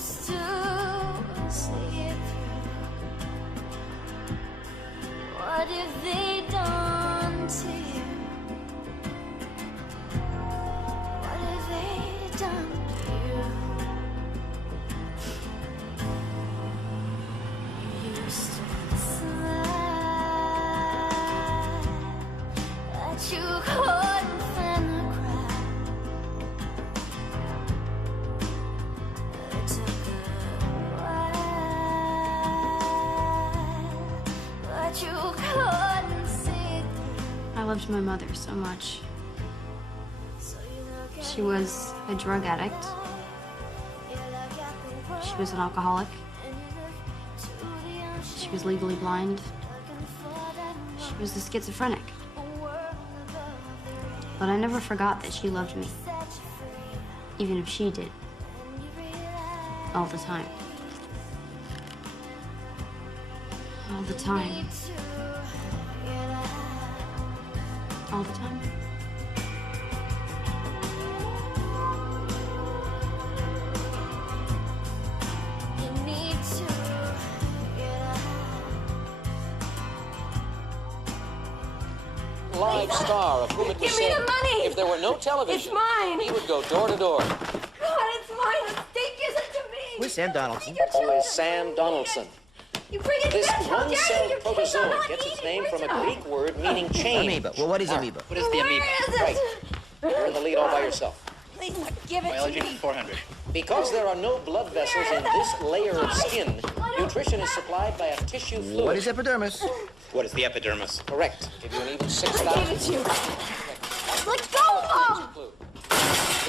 used to see it through. What have they done to you? What have they done to you? You used to smile, but you couldn't find the crack. It took a while, but you couldn't see through. I loved my mother so much. So you look at She was a drug addict. you look at the world, She was an alcoholic. and you look to the ocean, She was legally blind. looking for that She was a schizophrenic. world above the rain. But I never forgot that she loved me, Set you free, even if she did, and you realize all the time. All the time. you need to get out. All the time. You need to get out. Live star of whom it was Give me said the money! if there were no television, It's mine! he would go door to door. God, it's mine! The state gives it to me! Who's Sam Donaldson? Who is Sam Donaldson? You bring it This back! How dare you! one-celled Your kids are protozoan not gets its eating name from a original. Greek word meaning chain. Amoeba. Well, what is amoeba? What is the amoeba? Where is Right. it? You're in the lead all by yourself. Please, give it Biology to me. 400. Because there are no blood vessels in this layer of skin, nutrition is supplied by a tissue fluid. What is epidermis? What is the epidermis? Correct. Give you an even I 6,000. gave it to you. Let go, Mom! Clue.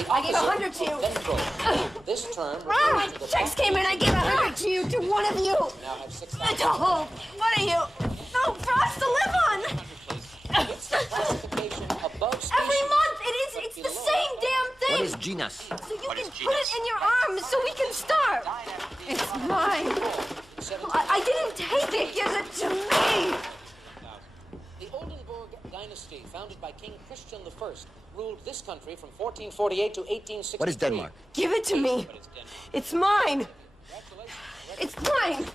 I gave 100 to you. Ventral. This term Mom, refers to the checks came in. I gave 100 to you, to one of you. now have 6,000. Oh, what are you? No, for us to live on. It's the classification above species. Every month, it's the same damn thing. What is genus? So you What can is put genus? it in your arms so we can starve. It's mine. I didn't take it. Give it to me. The Oldenburg dynasty, founded by King Christian I, ruled this country from 1448 to 1863. What is Denmark? Give it to me. It's mine. It's mine.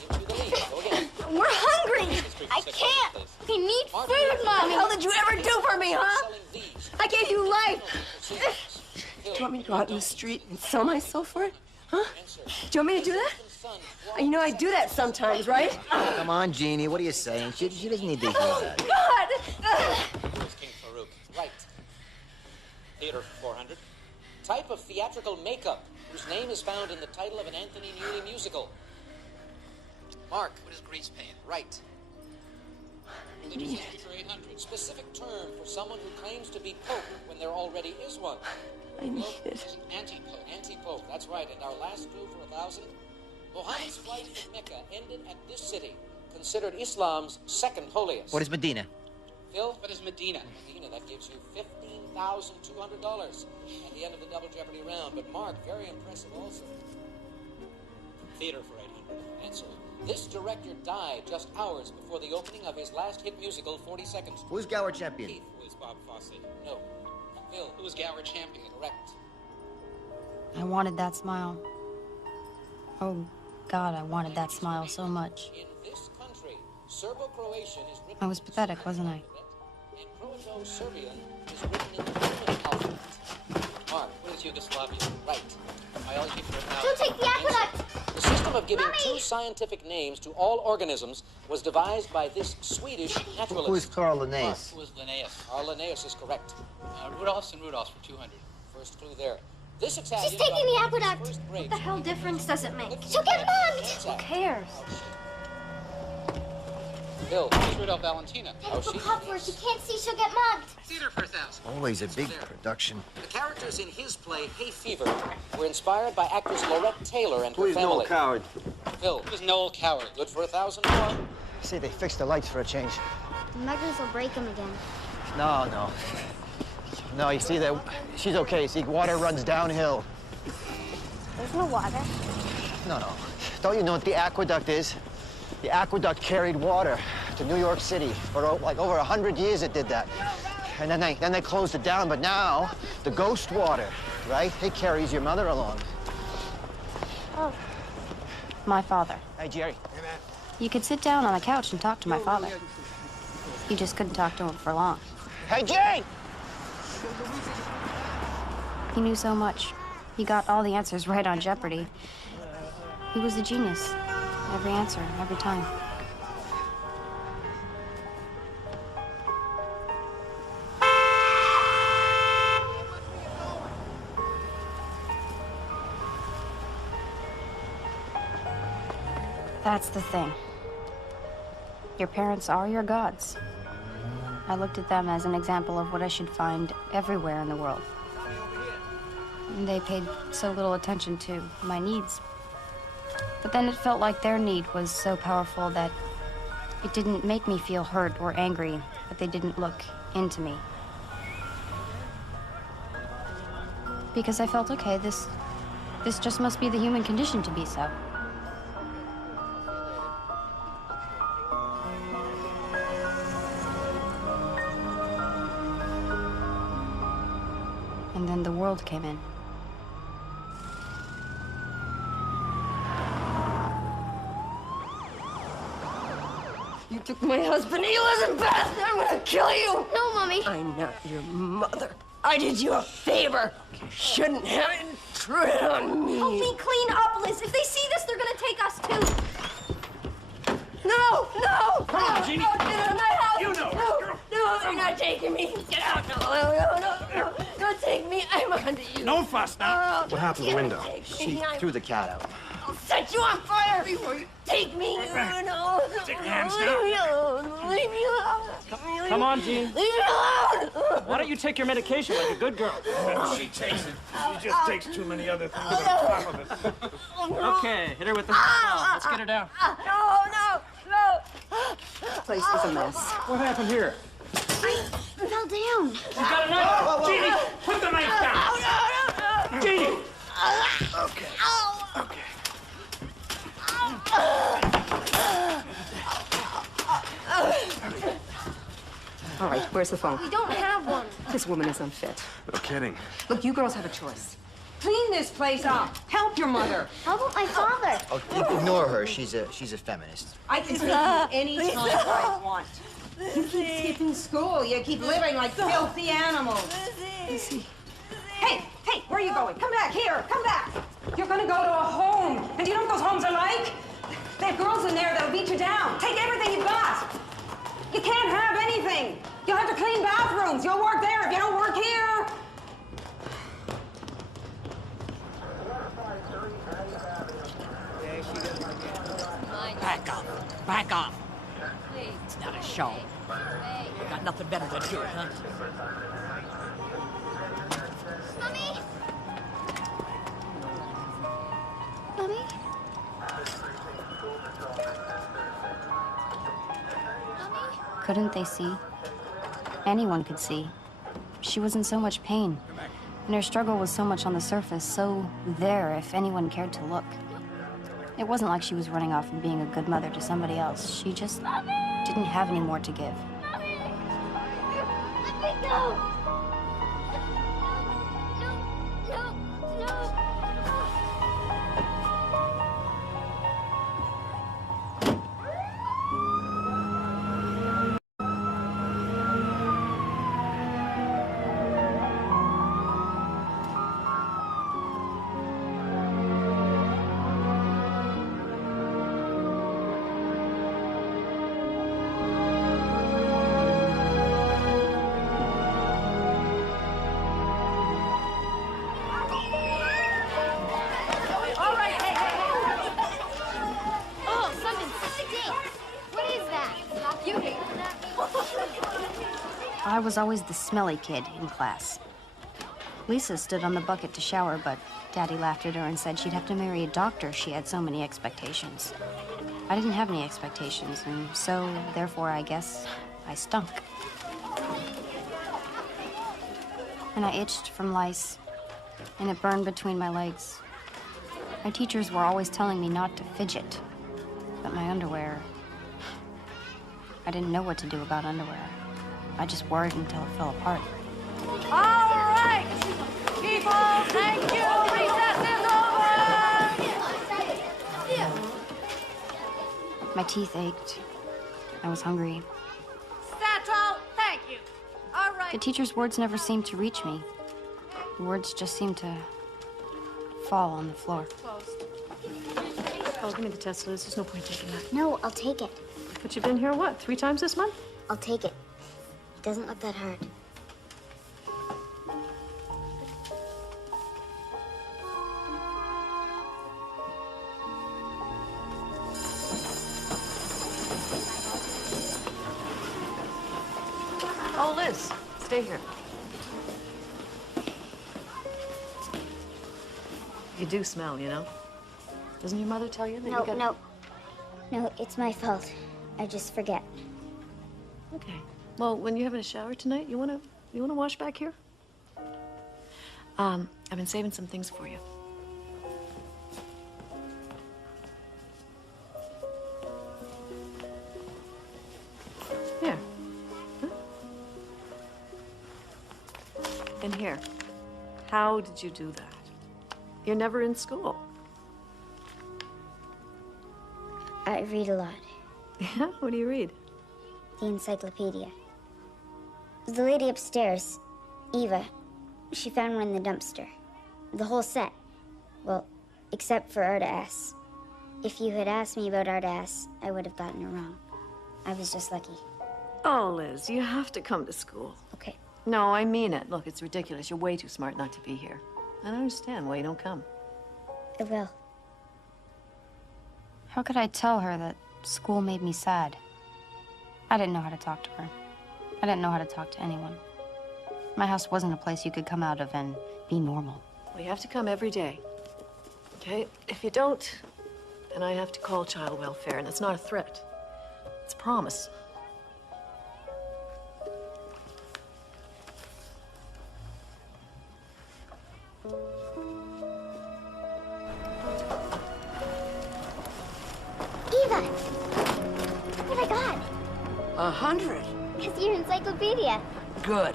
Into the lead. Go again. We're hungry. I can't. We need food, What the Mommy. hell did you ever do for me, huh? Selling these. I gave you life. Hill, Do you want me to go out in the street and sell myself for it? Huh? answer. Do you want me to do that? Son, You know I do that sometimes, right? Come on, Jeannie. What are you saying? She doesn't need to hear Oh, that. God! Here's King Farouk. Right. Theater 400. Type of theatrical makeup whose name is found in the title of an Anthony Newley musical. Mark. What is grease paint? Right. Religious speaker 800. Specific term for someone who claims to be Pope when there already is one. I need it. Anti-Pope. Anti-Pope. That's right. And our last clue for 1,000. Muhammad's flight to Mecca ended at this city, considered Islam's second holiest. What is Medina? Phil? What is Medina? Medina, that gives you $15,200 at the end of the double jeopardy round. But Mark, very impressive also. Theater for 800. Answer. This director died just hours before the opening of his last hit musical, 40 Seconds. Who's Gower champion? Keith. Who is Bob Fosse? No. Phil. Who is Gower champion? Correct. I wanted that smile. Oh, God, I wanted that smile so much. In this country, Serbo-Croatian is written I was in the pathetic, Spanish wasn't I? alphabet, and Croato-Serbian is written in the German alphabet. Mark. What is Yugoslavia? Right. Biology for Don't 1,000. take the aqueduct. The system of giving Mommy! two scientific names to all organisms was devised by this Swedish naturalist. Who is Carl Linnaeus? Who is Linnaeus? Carl Linnaeus is correct. Rudolphs and Rudolphs for 200. First clue there. This Italian She's taking the got aqueduct. his first What break the hell difference does it make? with She'll get mugged. Who cares? Bill. Who is Rudolph Valentina? Technical she's- pop where she can't see, she'll get mugged. Theater for 1,000. Always a big production. The characters in his play, Hay Fever, were inspired by actress Laurette Taylor and her Please, family. Noel Coward. Phil. Who is Noel Coward? Good for 1,000 more. See, they fixed the lights for a change. The muggers will break them again. No. No, you see that she's okay. See, water runs downhill. There's no water. No. Don't you know what the aqueduct is? The aqueduct carried water to New York City for like over 100 years. It did that, and then they closed it down. But now the ghost water, right? It carries your mother along. Oh. My father. Hey, Jerry. You could sit down on a couch and talk to my father. You just couldn't talk to him for long. Hey, Jerry! He knew so much. He got all the answers right on Jeopardy. He was a genius. Every answer, every time. That's the thing. Your parents are your gods. I looked at them as an example of what I should find everywhere in the world. And they paid so little attention to my needs. But then it felt like their need was so powerful that it didn't make me feel hurt or angry that they didn't look into me. Because I felt, okay, this just must be the human condition to be so. And then the world came in. You took my husband. He wasn't bad. I'm gonna kill you. No, Mommy. I'm not your mother. I did you a favor. You shouldn't have intruded on me. Help me clean up, Liz. If they see this, they're gonna take us too. No, no. Come on, Jeannie. No, get out of my house. You know, No, girl. no, you're not taking me. Get out. No, no, no, no. Don't take me. I'm onto you. No fuss now. Oh, What happened to the window? take me. She threw the cat out. I'll set you on fire before you take me. No, no. Stick your hands Leave down. me alone. Leave me alone. Come on, Jean. Leave me alone. Why don't you take your medication like a good girl? She takes it. She just takes too many other things on top of it. Okay, hit her with the now. Let's get her down. No, no, no. Place is a mess. What happened here? I fell down. You got a knife? Jeannie, put the knife down. Jeannie! Okay. Okay. All right, where's the phone? We don't have one. This woman is unfit. No kidding. Look, you girls have a choice. Clean this place up. Help your mother. How about my father? Oh, ignore her. She's a feminist. I can take you any time I want. You keep skipping school. You keep living like filthy animals. Hey, hey, where are you going? Come back here. Come back. You're gonna go to a home. And do you know what those homes are like? They have girls in there that'll beat you down. Take everything you've got. You can't have anything. You'll have to clean bathrooms. You'll work there if you don't work here. Back off. Back off. It's not a show. You got nothing better to do, huh? Mommy? Mommy? Couldn't they see? Anyone could see. She was in so much pain. And her struggle was so much on the surface, so there if anyone cared to look. It wasn't like she was running off and being a good mother to somebody else. She just didn't have any more to give. Let me go! No, no, no. Oh, something stinks. What is that? You hate that. I was always the smelly kid in class. Lisa stood on the bucket to shower, but Daddy laughed at her and said she'd have to marry a doctor. She had so many expectations. I didn't have any expectations, and so, therefore, I guess I stunk. And I itched from lice, and it burned between my legs. My teachers were always telling me not to fidget, but my underwear... I didn't know what to do about underwear. I just wore it until it fell apart. All right, people, thank you. Recess is over. My teeth ached. I was hungry. Satchel, thank you. All right. The teacher's words never seemed to reach me. The words just seemed to fall on the floor. Oh, give me the test, Liz. There's no point taking that. No, I'll take it. But you've been here, what, 3 times this month? I'll take it. It doesn't look that hard. Oh, Liz, stay here. You do smell, you know? Doesn't your mother tell you that No, you got... No, it's my fault. I just forget. Okay. Well, when you're having a shower tonight, you wanna wash back here? I've been saving some things for you. Here. Huh? And here. How did you do that? You're never in school. I read a lot. Yeah? What do you read? The encyclopedia. The lady upstairs, Eva, she found one in the dumpster. The whole set. Well, except for Arda S. If you had asked me about Arda S, I would have gotten it wrong. I was just lucky. Oh, Liz, you have to come to school. Okay. No, I mean it. Look, it's ridiculous. You're way too smart not to be here. I don't understand why you don't come. I will. How could I tell her that school made me sad? I didn't know how to talk to her. I didn't know how to talk to anyone. My house wasn't a place you could come out of and be normal. Well, you have to come every day. Okay? If you don't, then I have to call child welfare, and it's not a threat. It's a promise. Eva! What I got? 100. It's your encyclopedia. Good.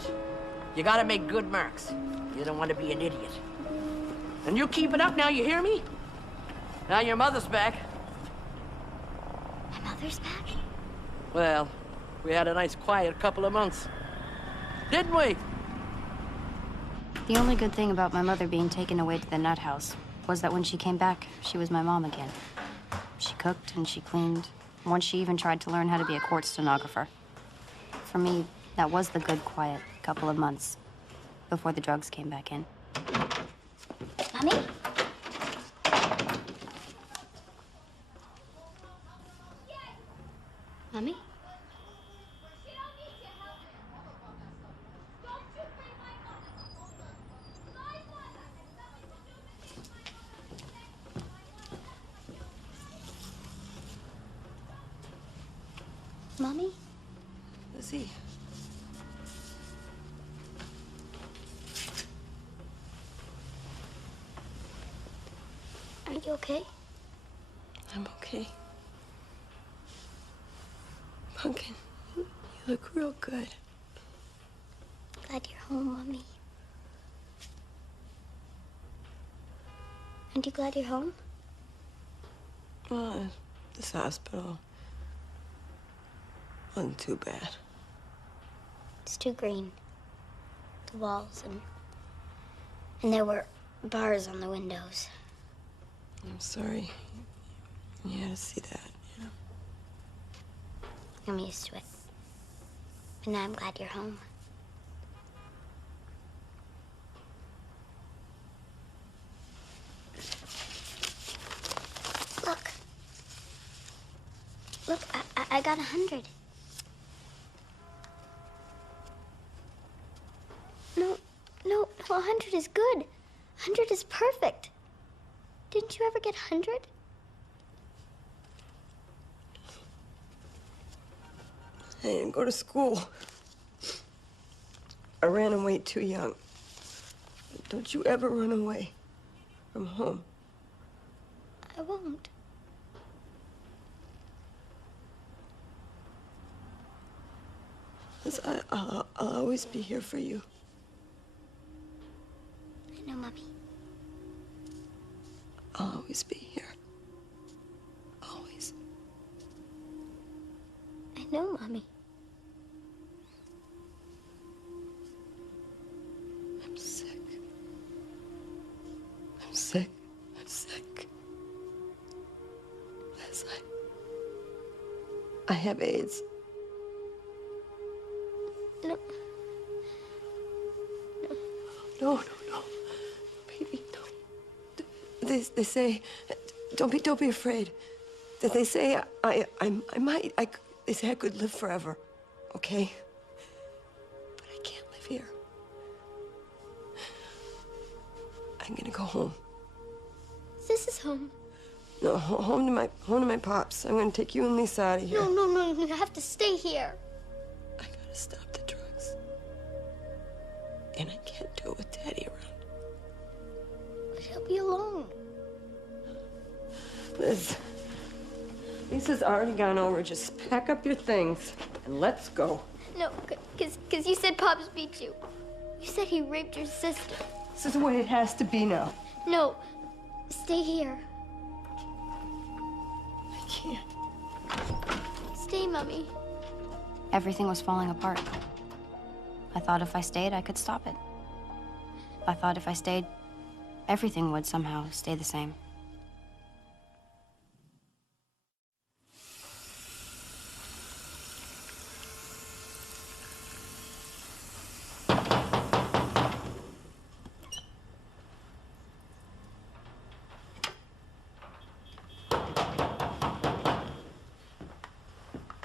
You gotta make good marks. You don't want to be an idiot. And you keep it up now, you hear me? Now your mother's back. My mother's back? Well, we had a nice quiet couple of months. Didn't we? The only good thing about my mother being taken away to the nut house was that when she came back, she was my mom again. She cooked and she cleaned. Once she even tried to learn how to be a court stenographer. For me, that was the good, quiet couple of months before the drugs came back in. Mommy? Mommy? Mommy? Lizzie. Are you okay? I'm okay. Pumpkin, you look real good. Glad you're home, Mommy. Aren't you glad you're home? Well, this hospital wasn't too bad. It's too green. The walls and there were bars on the windows. I'm sorry. You had to see that, you know. I'm used to it. But now I'm glad you're home. Look. Look, I got 100. No, 100 is good. 100 is perfect. Didn't you ever get 100? I didn't go to school. I ran away too young. Don't you ever run away from home. I won't. I'll always be here for you. I know, Mommy. I'll always be here. Always. No, Mommy. I'm sick. I'm sick. I'm sick. Yes, I have AIDS. No. No. Baby, don't. They say, don't be afraid. That they say they say I could live forever, okay? But I can't live here. I'm gonna go home. This is home. No, home to my pops. I'm gonna take you and Lisa out of here. No, you have to stay here. I gotta stop the drugs. And I can't do it with Daddy around. But he'll be alone. Liz, Lisa's already gone over. Just pack up your things and let's go. No, because you said Pops beat you. You said he raped your sister. This is the way it has to be now. No, stay here. I can't. Stay, Mommy. Everything was falling apart. I thought if I stayed, I could stop it. I thought if I stayed, everything would somehow stay the same.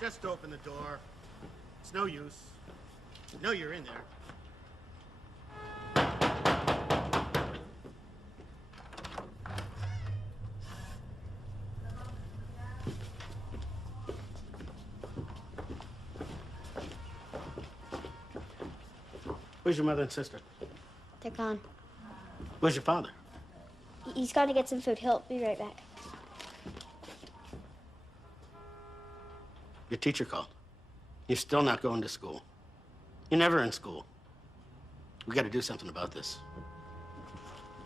Just open the door. It's no use. You know you're in there. Where's your mother and sister? They're gone. Where's your father? He's gone to get some food. He'll be right back. Your teacher called. You're still not going to school. You're never in school. We got to do something about this.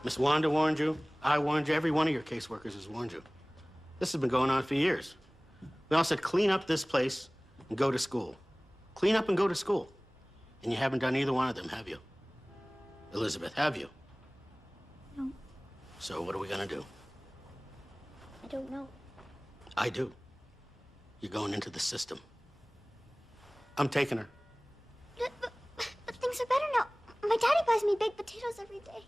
Miss Wanda warned you. I warned you. Every one of your caseworkers has warned you. This has been going on for years. We all said, clean up this place and go to school. Clean up and go to school. And you haven't done either one of them, have you? Elizabeth, have you? No. So what are we gonna do? I don't know. I do. You're going into the system. I'm taking her. But things are better now. My daddy buys me baked potatoes every day.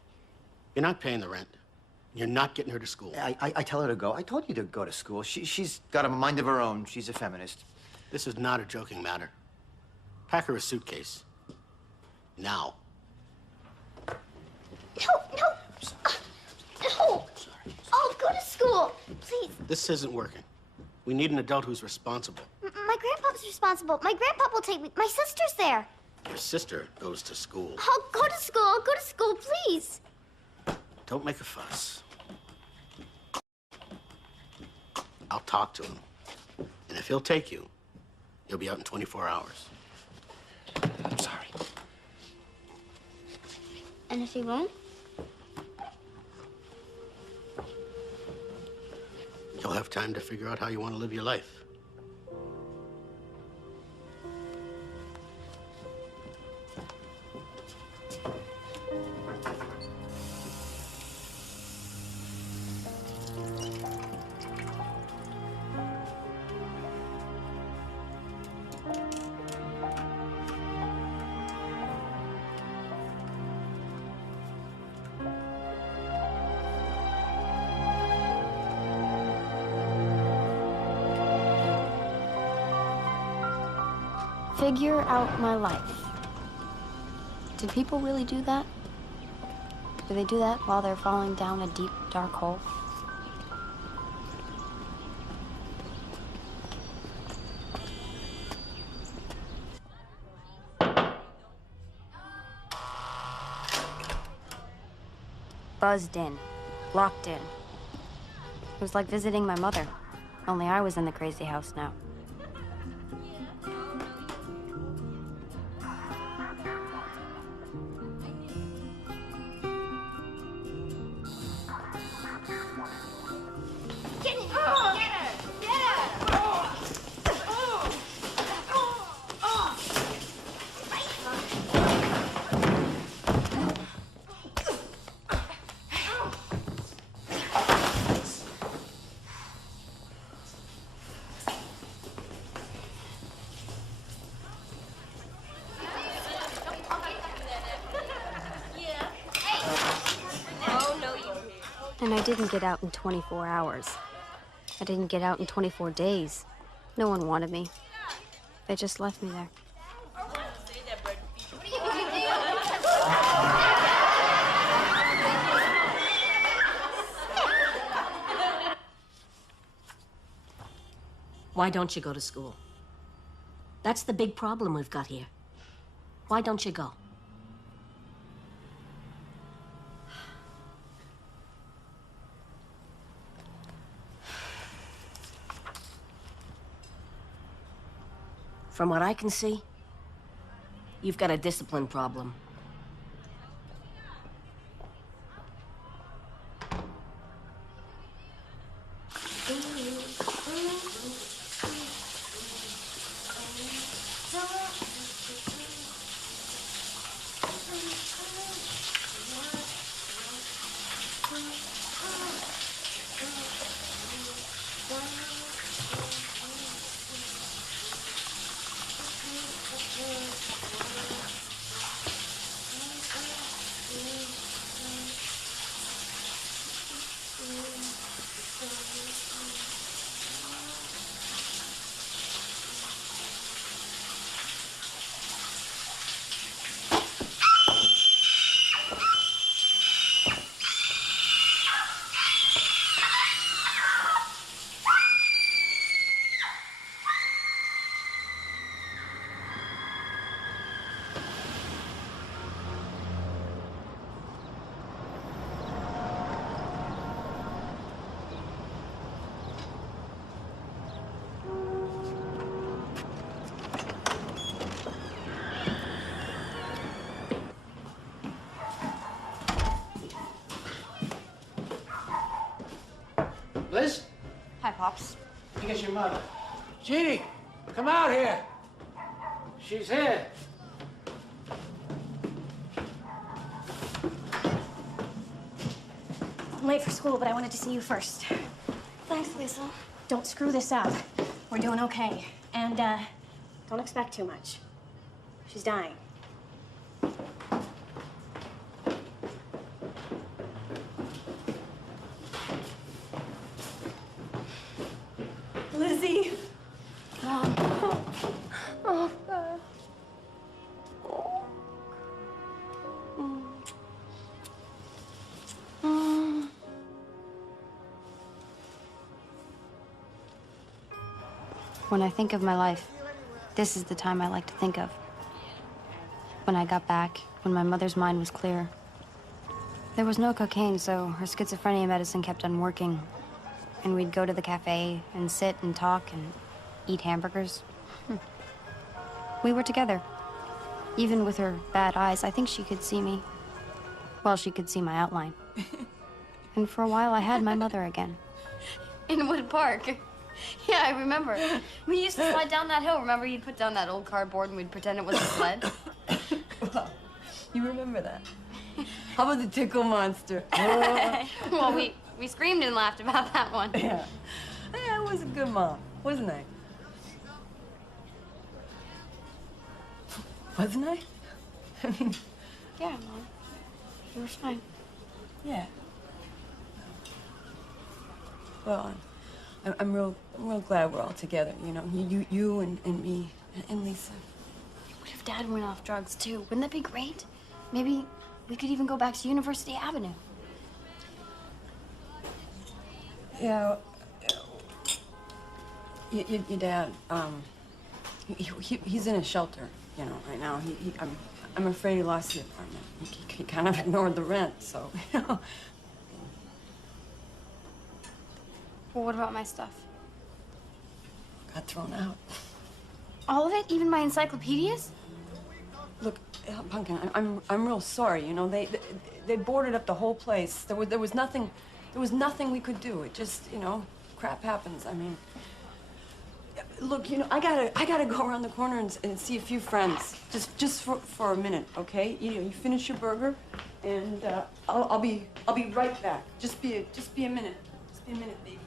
You're not paying the rent. You're not getting her to school. I tell her to go. I told you to go to school. She's got a mind of her own. She's a feminist. This is not a joking matter. Pack her a suitcase. Now. No. I'll go to school, please. This isn't working. We need an adult who's responsible. My grandpa's responsible. My grandpa will take me. My sister's there. Your sister goes to school. I'll go to school, please. Don't make a fuss. I'll talk to him. And if he'll take you, you'll be out in 24 hours. I'm sorry. And if he won't? You'll have time to figure out how you want to live your life. Figure out my life. Do people really do that? Do they do that while they're falling down a deep, dark hole? Buzzed in, locked in. It was like visiting my mother, only I was in the crazy house now. didn't get out in 24 hours. I didn't get out in 24 days. No one wanted me. They just left me there. Why don't you go to school? That's the big problem we've got here. Why don't you go? From what I can see, you've got a discipline problem. Liz? Hi, Pops. I think it's your mother. Jeannie, come out here. She's here. I'm late for school, but I wanted to see you first. Thanks, Lisa. Don't screw this up. We're doing okay. And, don't expect too much. She's dying. Lizzie. Mom. Oh, God. When I think of my life, this is the time I like to think of. When I got back, when my mother's mind was clear. There was no cocaine, so her schizophrenia medicine kept on working. And we'd go to the cafe and sit and talk and eat hamburgers. We were together. Even with her bad eyes, I think she could see me. Well, she could see my outline. And for a while, I had my mother again. In Wood Park. Yeah, I remember. We used to slide down that hill. Remember, you'd put down that old cardboard and we'd pretend it was a sled? Wow. You remember that? How about the tickle monster? Well, we screamed and laughed about that one. Yeah. I was a good mom, wasn't I? Wasn't I? I mean... Yeah, Mom. You were fine. Yeah. Well, I'm real glad we're all together, you know? You and me and Lisa. What if Dad went off drugs, too? Wouldn't that be great? Maybe we could even go back to University Avenue. Yeah. Your dad, he's in a shelter, you know, right now. I'm afraid he lost the apartment. He kind of ignored the rent, so, you know. Well, what about my stuff? Got thrown out. All of it? Even my encyclopedias? Look, Pumpkin, I'm real sorry, you know. They boarded up the whole place. There was nothing we could do. It just, you know, crap happens. I mean, look, you know, I gotta go around the corner and see a few friends, just for a minute, okay? You finish your burger, and I'll be right back. Just be a minute. Just be a minute, baby.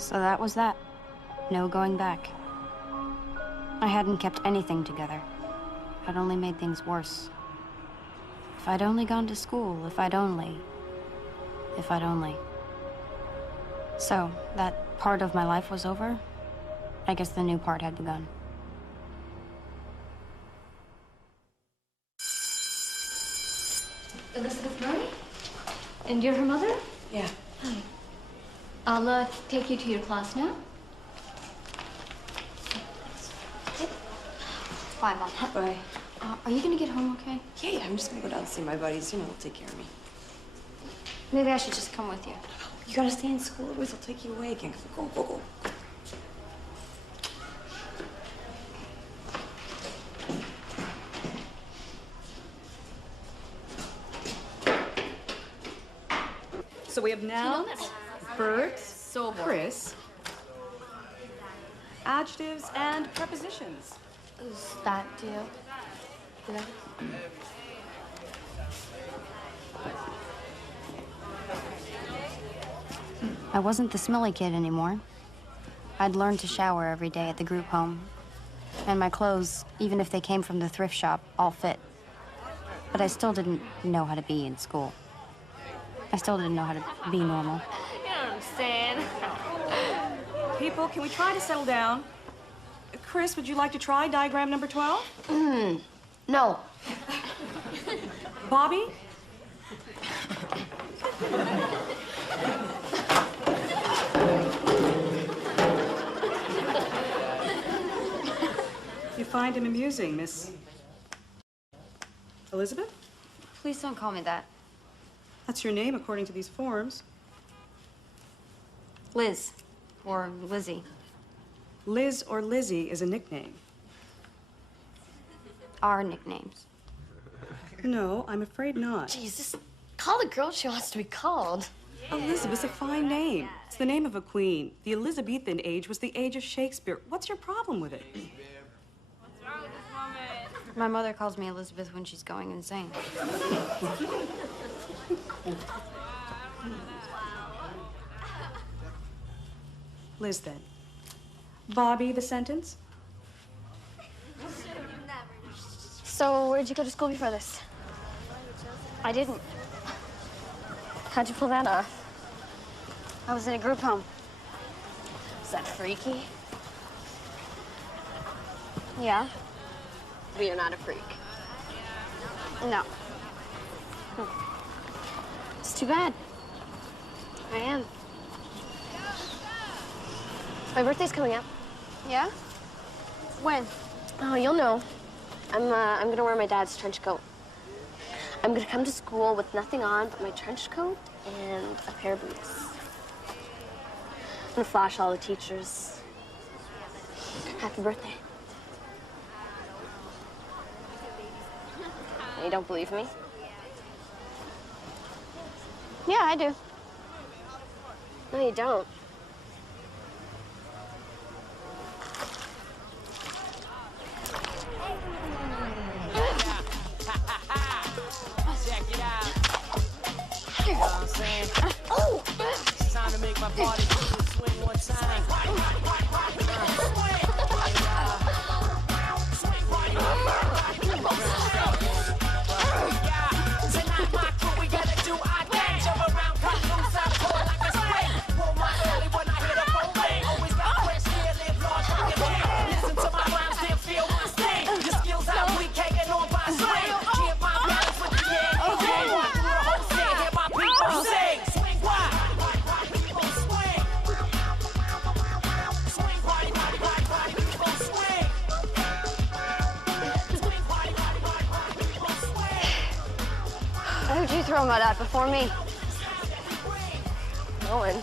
So that was that. No going back. I hadn't kept anything together. I'd only made things worse. If I'd only gone to school, if I'd only. So, that part of my life was over. I guess the new part had begun. Elizabeth Murray? And you're her mother? Yeah. Hi. I'll take you to your class now. Bye, Mom. Bye. Are you gonna get home okay? Yeah, I'm just gonna go down and see my buddies. You know, they'll take care of me. Maybe I should just come with you. You gotta stay in school, otherwise they'll take you away again. Go. So we have now verbs, Chris, adjectives, and prepositions. Is that deal? I wasn't the smelly kid anymore. I'd learned to shower every day at the group home. And my clothes, even if they came from the thrift shop, all fit. But I still didn't know how to be in school. I still didn't know how to be normal. You know what I'm saying? People, can we try to settle down? Chris, would you like to try diagram number 12? No. Bobby? You find him amusing, Miss Elizabeth? Please don't call me that. That's your name according to these forms. Liz. Or Lizzie. Liz or Lizzie is a nickname. Our nicknames. No, I'm afraid not. Jeez, just call the girl she wants to be called. Elizabeth's a fine name. It's the name of a queen. The Elizabethan age was the age of Shakespeare. What's your problem with it? My mother calls me Elizabeth when she's going insane. Liz, then. Bobby, the sentence? So, where'd you go to school before this? I didn't. How'd you pull that off? I was in a group home. Is that freaky? Yeah. But you're not a freak. No. It's too bad. I am. My birthday's coming up. Yeah? When? Oh, you'll know. I'm gonna wear my dad's trench coat. I'm gonna come to school with nothing on but my trench coat and a pair of boots. I'm gonna flash all the teachers. Happy birthday. You don't believe me? Yeah, I do. No, you don't. Check it out. You know what I'm saying? Oh! It's time to make my party swing one time. Tonight, my crew, we gotta do our thing. Jump around, cut loose, out cold like a spring. Pull my belly when I hit a phone ring. Always got fresh here, live large like a king. Listen to my rhymes, then feel my sting. Your skills out weak, hanging on by a string. Keep my balance with the gang. Walk through the whole scene, hear my people sing. Swing wide, people swing. Swing party, people swing. Swing party, people swing. Who'd you throw mud at before me? No one.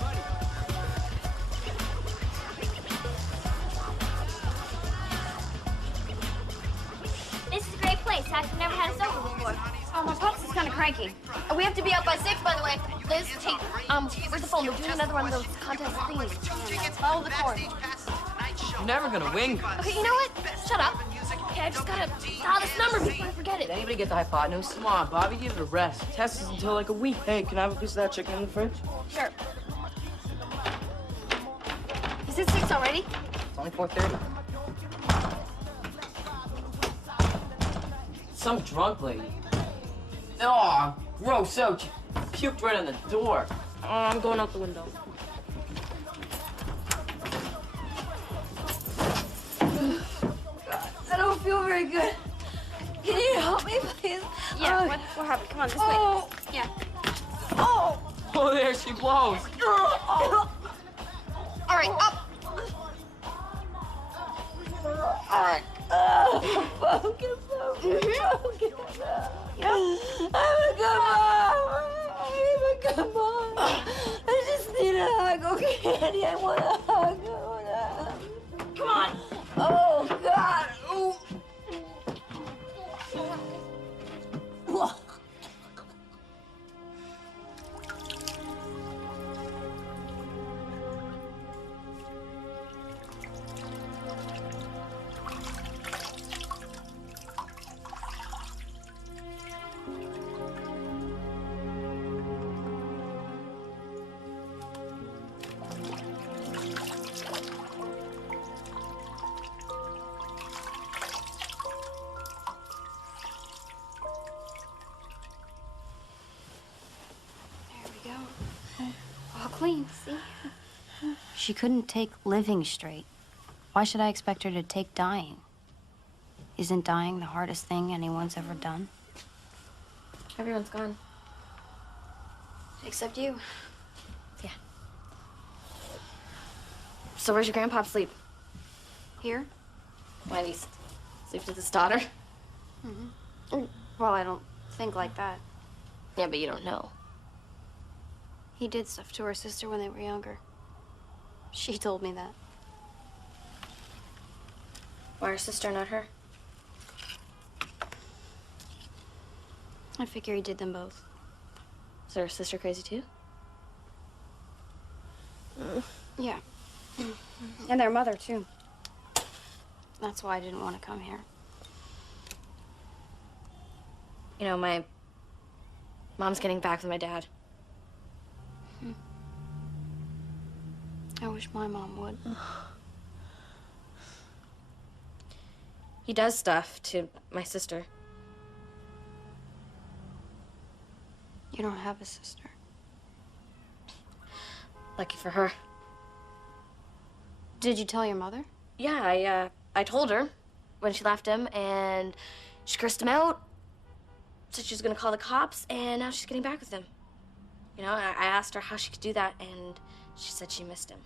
This is a great place. I've never had a sofa before. Oh, my pops is kind of cranky. We have to be up by 6, by the way. Liz, take, where's the phone? We're doing another one of those contest thingies. Follow the cord. You're never gonna win. Okay, you know what? Shut up. Okay, I just gotta dial this number before I forget it. Did anybody get the hypotenuse? Come on, Bobby, give it a rest. Test is until like a week. Hey, can I have a piece of that chicken in the fridge? Sure. Is it 6 already? It's only 4:30. Some drunk lady. Oh, gross. So puked right on the door. Oh, I'm going out the window. I don't feel very good. Can you help me, please? Yeah, what happened? Come on, this Oh. way. Yeah. Oh! Oh, there she blows. Oh. All right, up. All right. Focus. I'm a good mom. I'm a good mom. I just need a hug, okay, Andy? I want a hug. Come on. Oh, God. Ooh. All clean, see? She couldn't take living straight. Why should I expect her to take dying? Isn't dying the hardest thing anyone's ever done? Everyone's gone. Except you. Yeah. So where's your grandpa sleep? Here? Why, at least sleep with his daughter? Mm-hmm. Well, I don't think like that. Yeah, but you don't know. He did stuff to her sister when they were younger. She told me that. Why her sister, not her? I figure he did them both. Is her sister crazy too? Yeah. And their mother, too. That's why I didn't want to come here. You know, my mom's getting back with my dad. I wish my mom would. He does stuff to my sister. You don't have a sister. Lucky for her. Did you tell your mother? Yeah, I told her when she left him, and she cursed him out. Said she was gonna call the cops, and now she's getting back with him. You know, I asked her how she could do that, and she said she missed him.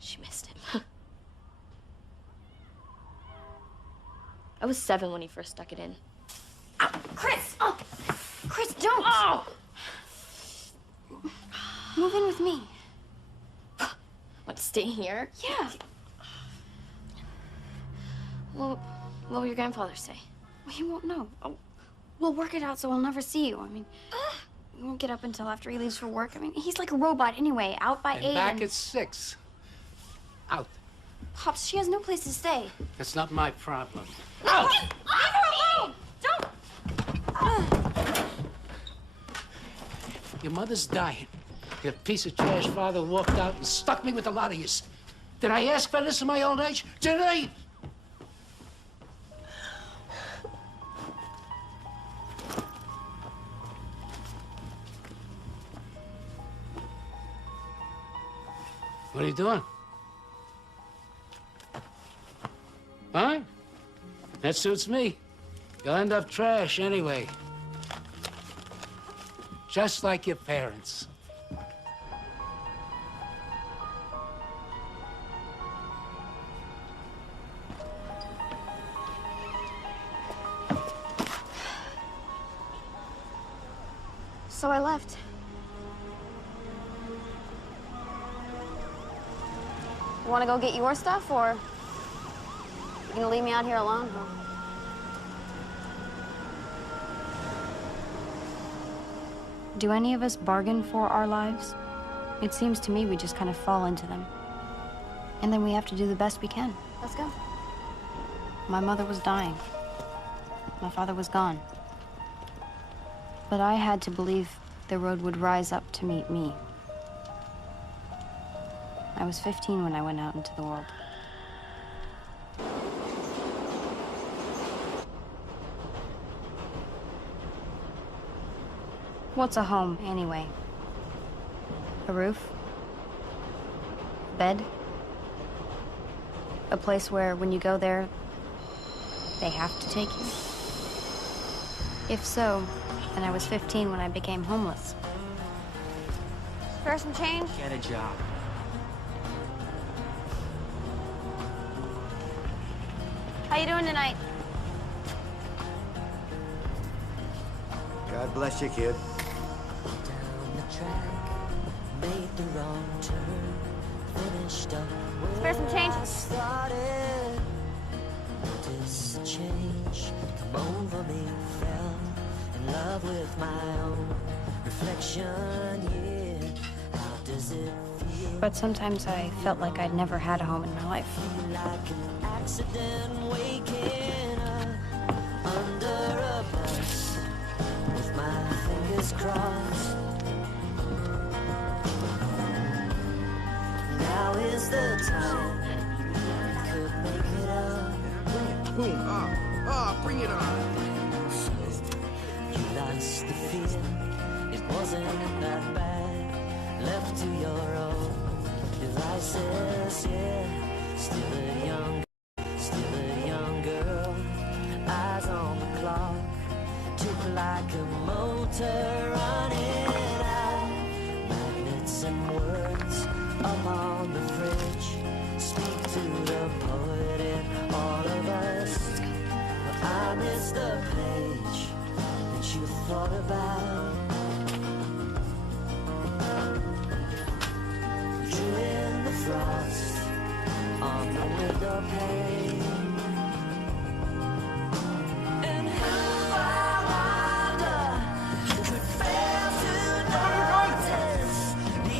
She missed him. I was 7 when he first stuck it in. Ow, Chris! Oh, Chris, don't! Oh! Move in with me. What, stay here? Yeah. Well, what will your grandfather say? Well, he won't know. Oh, we'll work it out so I'll never see you. I mean, we won't get up until after he leaves for work. I mean, he's like a robot anyway, out by 8. And back at 6. Out. Pops, she has no place to stay. That's not my problem. No! Leave her alone! Don't! Your mother's dying. Your piece of trash father walked out and stuck me with a lot of yous. Did I ask for this in my old age? Did I? What are you doing? Fine. That suits me. You'll end up trash anyway. Just like your parents. So I left. You want to go get your stuff, or you gonna leave me out here alone? Huh? Do any of us bargain for our lives? It seems to me we just kind of fall into them. And then we have to do the best we can. Let's go. My mother was dying. My father was gone. But I had to believe the road would rise up to meet me. I was 15 when I went out into the world. What's a home, anyway? A roof? Bed? A place where, when you go there, they have to take you? If so, then I was 15 when I became homeless. Spare some change? Get a job. How you doing tonight? God bless you, kid. Made the wrong turn, finished up where Spare some change? I started. Notice a change come over me, fell in love with my own reflection, yeah. How does it feel? But sometimes I felt like I'd never had a home in my life. Like an accident waking up under a bus with my fingers crossed. Now is the time we could make it up. Boom, bring it on. You lost the fear, it wasn't that bad. Left to your own devices, yeah. Still a young girl. Eyes on the clock, tick like a motor running out. Magnets and words up on the fridge, speak to the poet in all of us. But I miss the page that you thought about. Drew in the frost on the window pane. And who I wonder could fail to notice the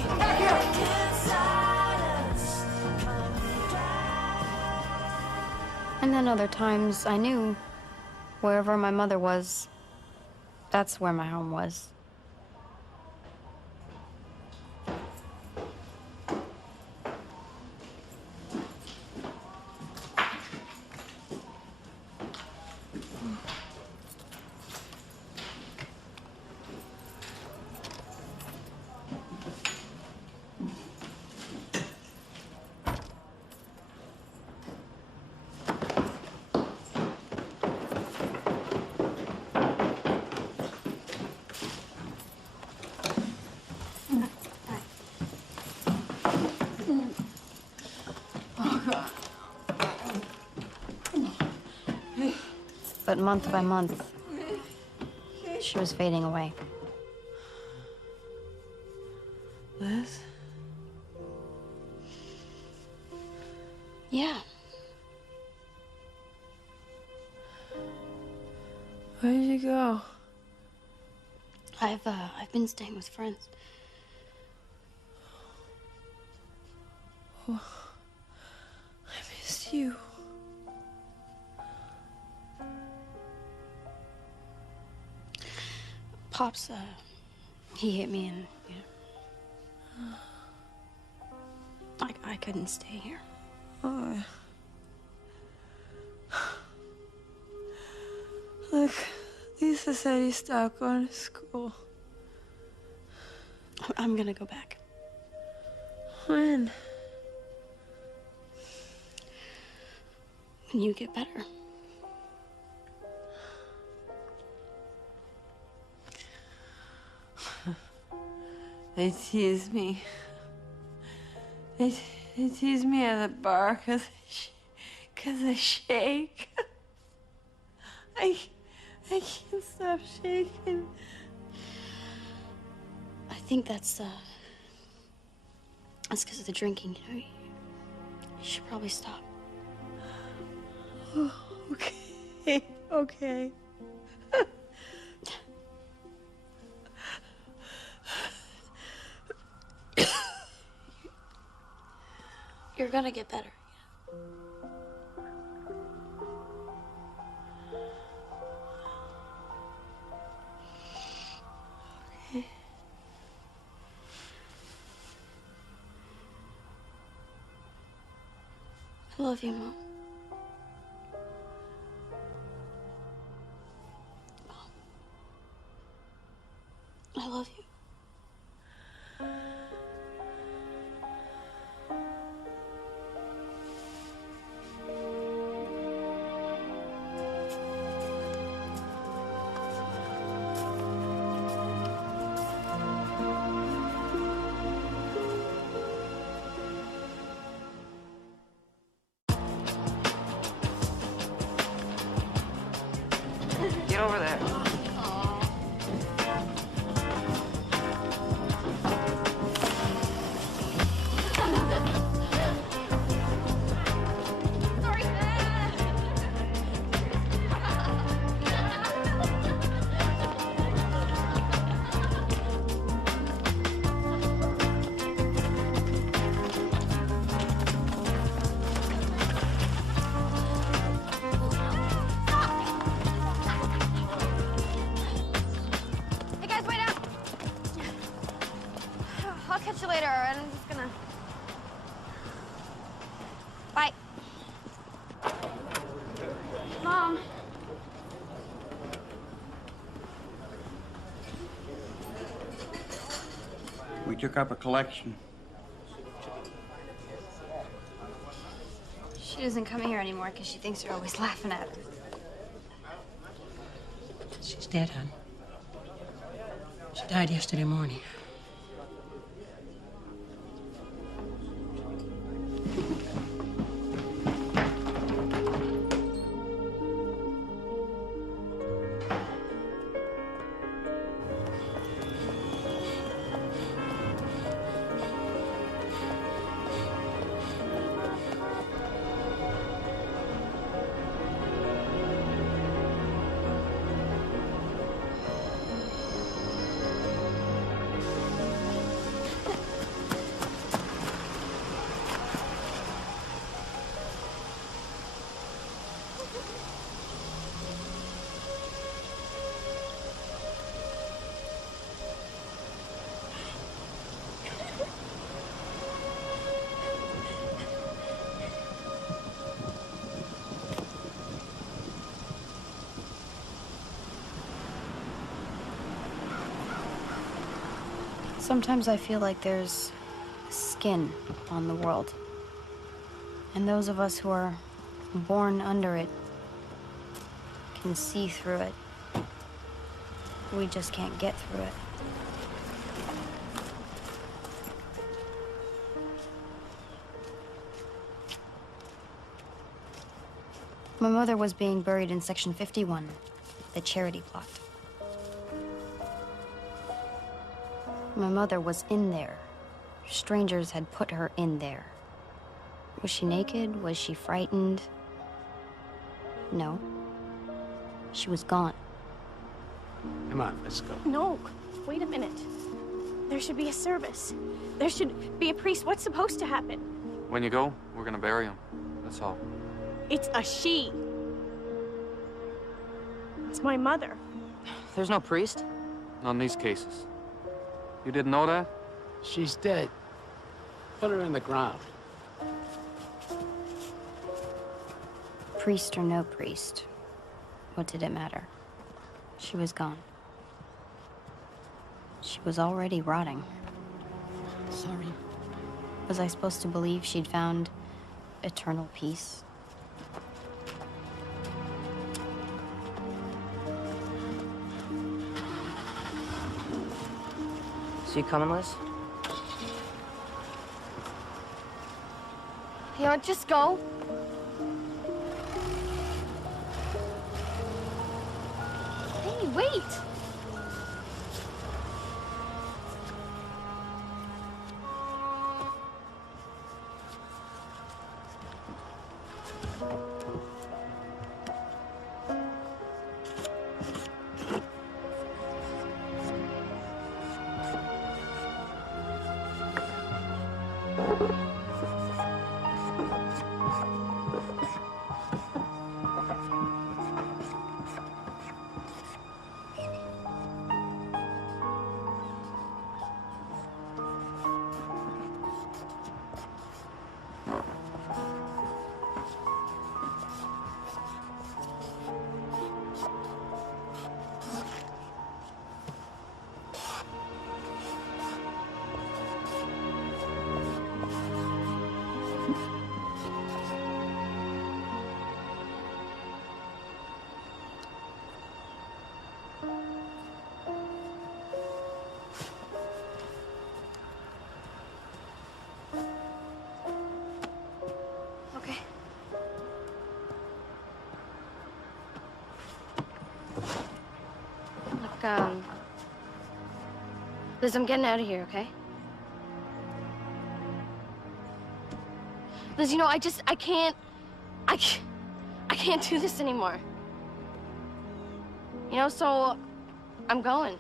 aching silence come down. And then other times I knew wherever my mother was, that's where my home was. But month by month, she was fading away. Liz? Yeah. Where did you go? I've been staying with friends. Oh, I missed you. Pops, he hit me and, I couldn't stay here. Oh. Look, Lisa said you stopped going to school. I'm gonna go back. When? When you get better. They tease me. They tease me at the bar because I shake. I can't stop shaking. I think that's because of the drinking, you know? You should probably stop. Oh, okay, okay. You're gonna get better. Okay. I love you, Mom. I love you. Get over there. Hey guys, wait up! I'll catch you later, and I'm just gonna... Bye. Mom. We took up a collection. She doesn't come here anymore because she thinks you're always laughing at her. She's dead, hon. She died yesterday morning. Sometimes I feel like there's skin on the world. And those of us who are born under it can see through it. We just can't get through it. My mother was being buried in Section 51, the charity plot. My mother was in there. Strangers had put her in there. Was she naked? Was she frightened? No. She was gone. Come on, let's go. No, wait a minute. There should be a service. There should be a priest. What's supposed to happen? When you go, we're gonna bury him. That's all. It's a she. It's my mother. There's no priest? Not in these cases. You didn't know that? She's dead. Put her in the ground. Priest or no priest, what did it matter? She was gone. She was already rotting. Sorry. Was I supposed to believe she'd found eternal peace? So you coming, Liz? You know, just go. Hey, wait! Liz, I'm getting out of here, okay? Liz, you know, I can't do this anymore. You know, so I'm going.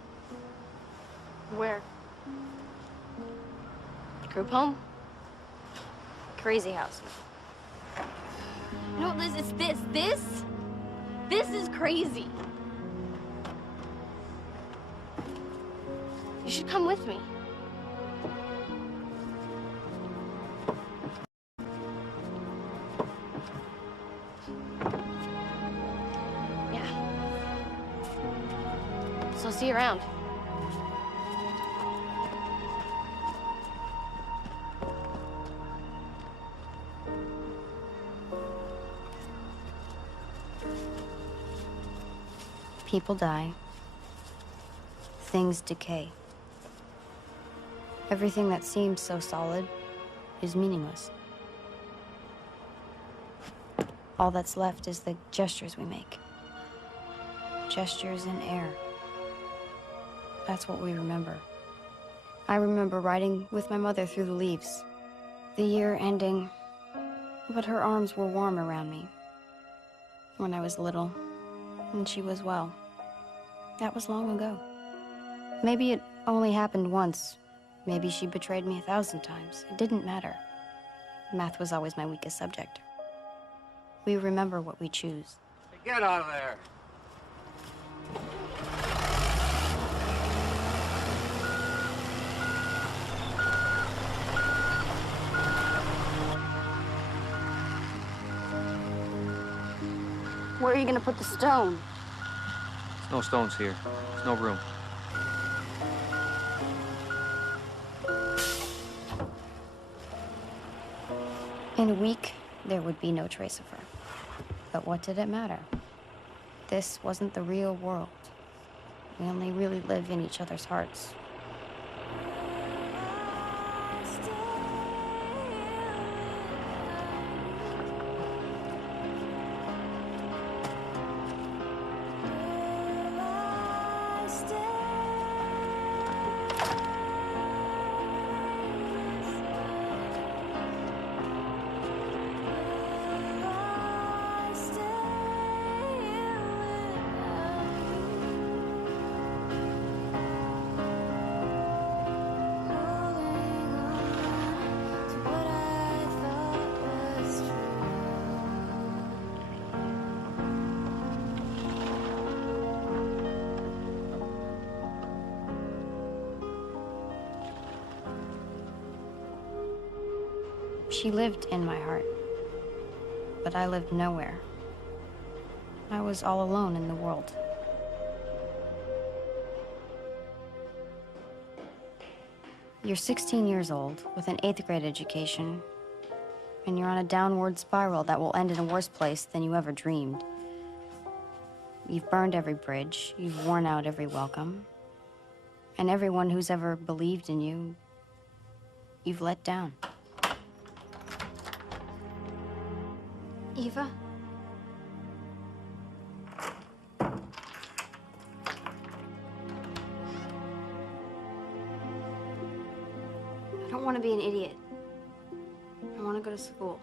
Where? Group home. Crazy house. No, Liz, it's this. This is crazy. You should come with me. Yeah. So I'll see you around. People die. Things decay. Everything that seems so solid is meaningless. All that's left is the gestures we make. Gestures in air. That's what we remember. I remember riding with my mother through the leaves. The year ending, but her arms were warm around me. When I was little, and she was well. That was long ago. Maybe it only happened once. Maybe she betrayed me 1,000 times. It didn't matter. Math was always my weakest subject. We remember what we choose. Get out of there. Where are you gonna put the stone? There's no stones here. There's no room. In a week, there would be no trace of her. But what did it matter? This wasn't the real world. We only really live in each other's hearts. She lived in my heart, but I lived nowhere. I was all alone in the world. You're 16 years old with an 8th grade education, and you're on a downward spiral that will end in a worse place than you ever dreamed. You've burned every bridge, you've worn out every welcome, and everyone who's ever believed in you, you've let down. Eva? I don't want to be an idiot. I want to go to school.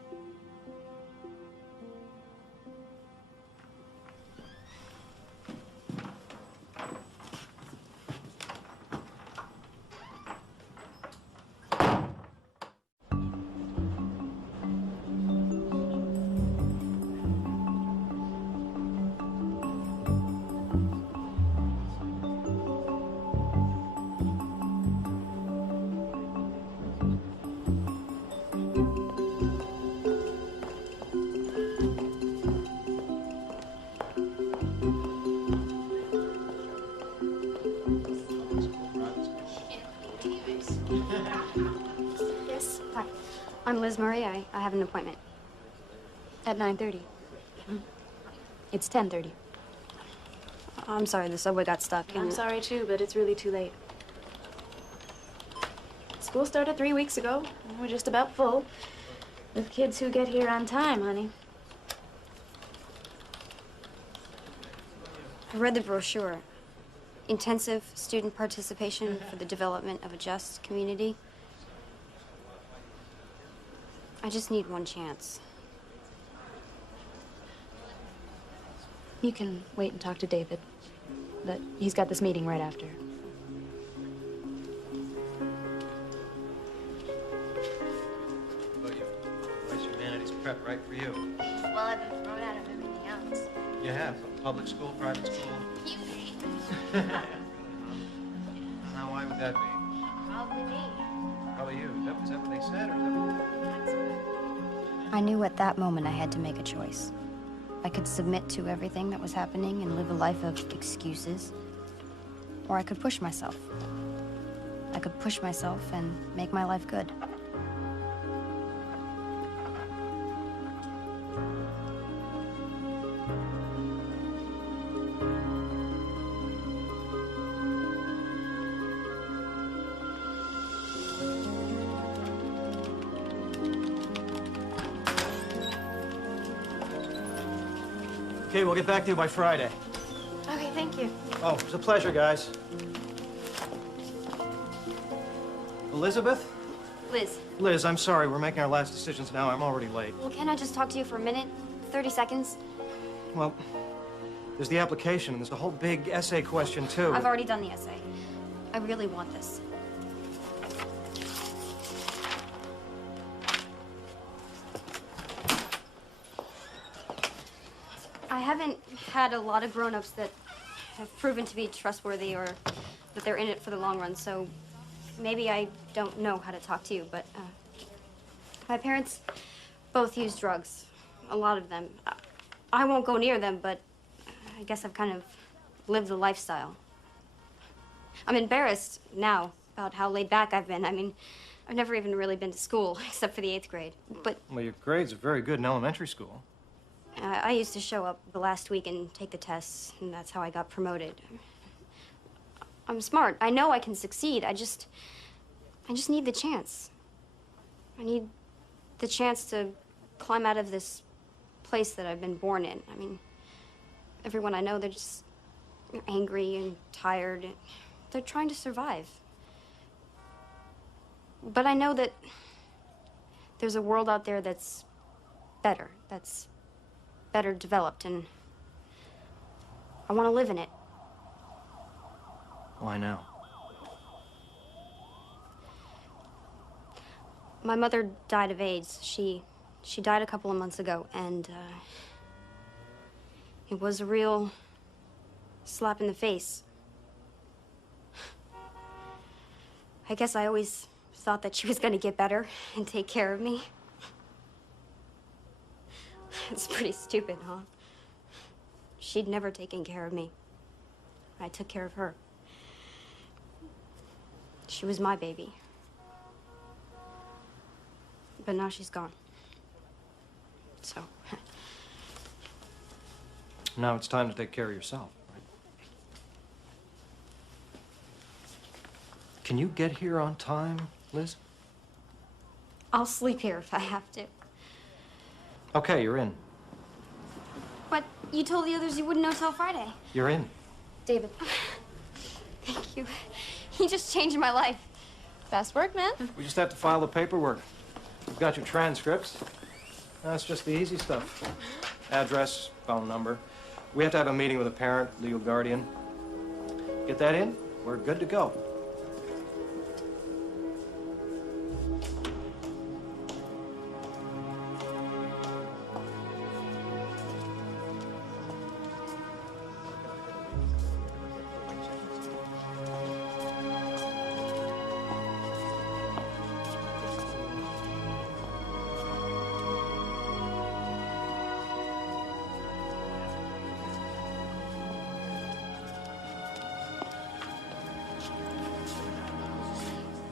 Yes? Hi. I'm Liz Murray. I have an appointment. At 9:30. It's 10:30. I'm sorry, the subway got stuck. I'm sorry too, but it's really too late. School started 3 weeks ago. We're just about full. With kids who get here on time, honey. I read the brochure. intensive student participation for the development of a just community. I just need one chance. You can wait and talk to David. He's got this meeting right after. Nice humanities prep right for you. Well, I've been thrown out of everything else. You have? Public school, private school? You paid. Now, why would that be? Probably me. Probably you. Is that what they said, or is that what... I knew at that moment I had to make a choice. I could submit to everything that was happening and live a life of excuses, or I could push myself. I could push myself and make my life good. Okay, we'll get back to you by Friday. Okay, thank you. Oh, it was a pleasure, guys. Elizabeth? Liz, Liz, I'm sorry. We're making our last decisions now. I'm already late. well, can I just talk to you for a minute? 30 seconds? Well, there's the application, and there's the whole big essay question, too. I've already done the essay. I really want this. I haven't had a lot of grown-ups that have proven to be trustworthy or that they're in it for the long run, so maybe I don't know how to talk to you, but my parents both use drugs, a lot of them. I won't go near them, but I guess I've kind of lived the lifestyle. I'm embarrassed now about how laid back I've been. I mean, I've never even really been to school, except for the 8th grade, but Well, your grades are very good in elementary school. I used to show up the last week and take the tests, and that's how I got promoted. I'm smart. I know I can succeed. I just need the chance. I need the chance to climb out of this place that I've been born in. I mean, everyone I know, they're just angry and tired. They're trying to survive. But I know that there's a world out there that's better, that's better developed, and I want to live in it. Why now? My mother died of AIDS. She died a couple of months ago, and it was a real slap in the face. I guess I always thought that she was going to get better and take care of me. It's pretty stupid, huh? She'd never taken care of me. I took care of her. She was my baby. But now she's gone. So. Now it's time to take care of yourself, right? Can you get here on time, Liz? I'll sleep here if I have to. Okay, you're in. But you told the others you wouldn't know till Friday. You're in. David. Thank you. You just changed my life. Fast work, man. We just have to file the paperwork. We've got your transcripts. That's just the easy stuff. Address, phone number. We have to have a meeting with a parent, legal guardian. Get that in, we're good to go.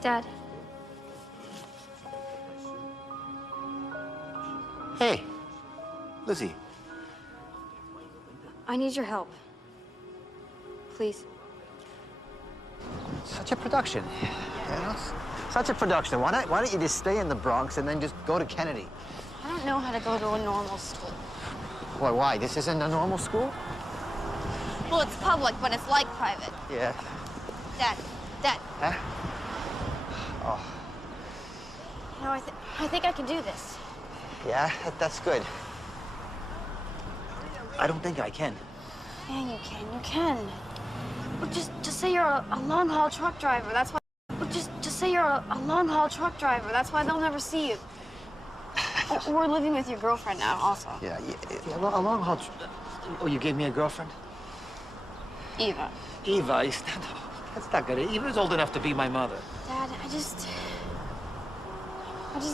Dad. Hey, Lizzie. I need your help. Please. Such a production, you know? Such a production. Why don't you just stay in the Bronx and then just go to Kennedy? I don't know how to go to a normal school. Why? This isn't a normal school? Well, it's public, but it's like private. Yeah. Dad, Dad. Huh? Oh. You know, I think I can do this. Yeah, that's good. I don't think I can. Yeah, you can. You can. Well, just say you're a long-haul truck driver. That's why. Well, just say you're a long-haul truck driver. That's why they'll never see you. We're living with your girlfriend now, also. Yeah, well, a long haul. Oh, you gave me a girlfriend? Eva. Eva, that's not good. Eva's old enough to be my mother. Dad, I just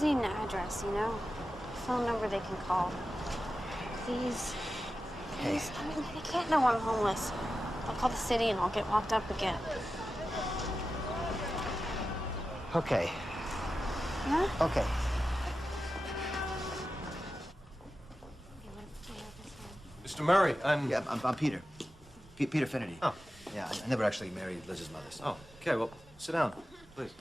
need an address, you know? A phone number they can call. Please. Please. I mean, they can't know I'm homeless. I'll call the city and I'll get locked up again. Okay. Yeah? Okay. Mr. Murray, Yeah, I'm Peter. Peter Finnerty. Oh. Yeah, I never actually married Liz's mother. So. Oh, okay, well, sit down, please.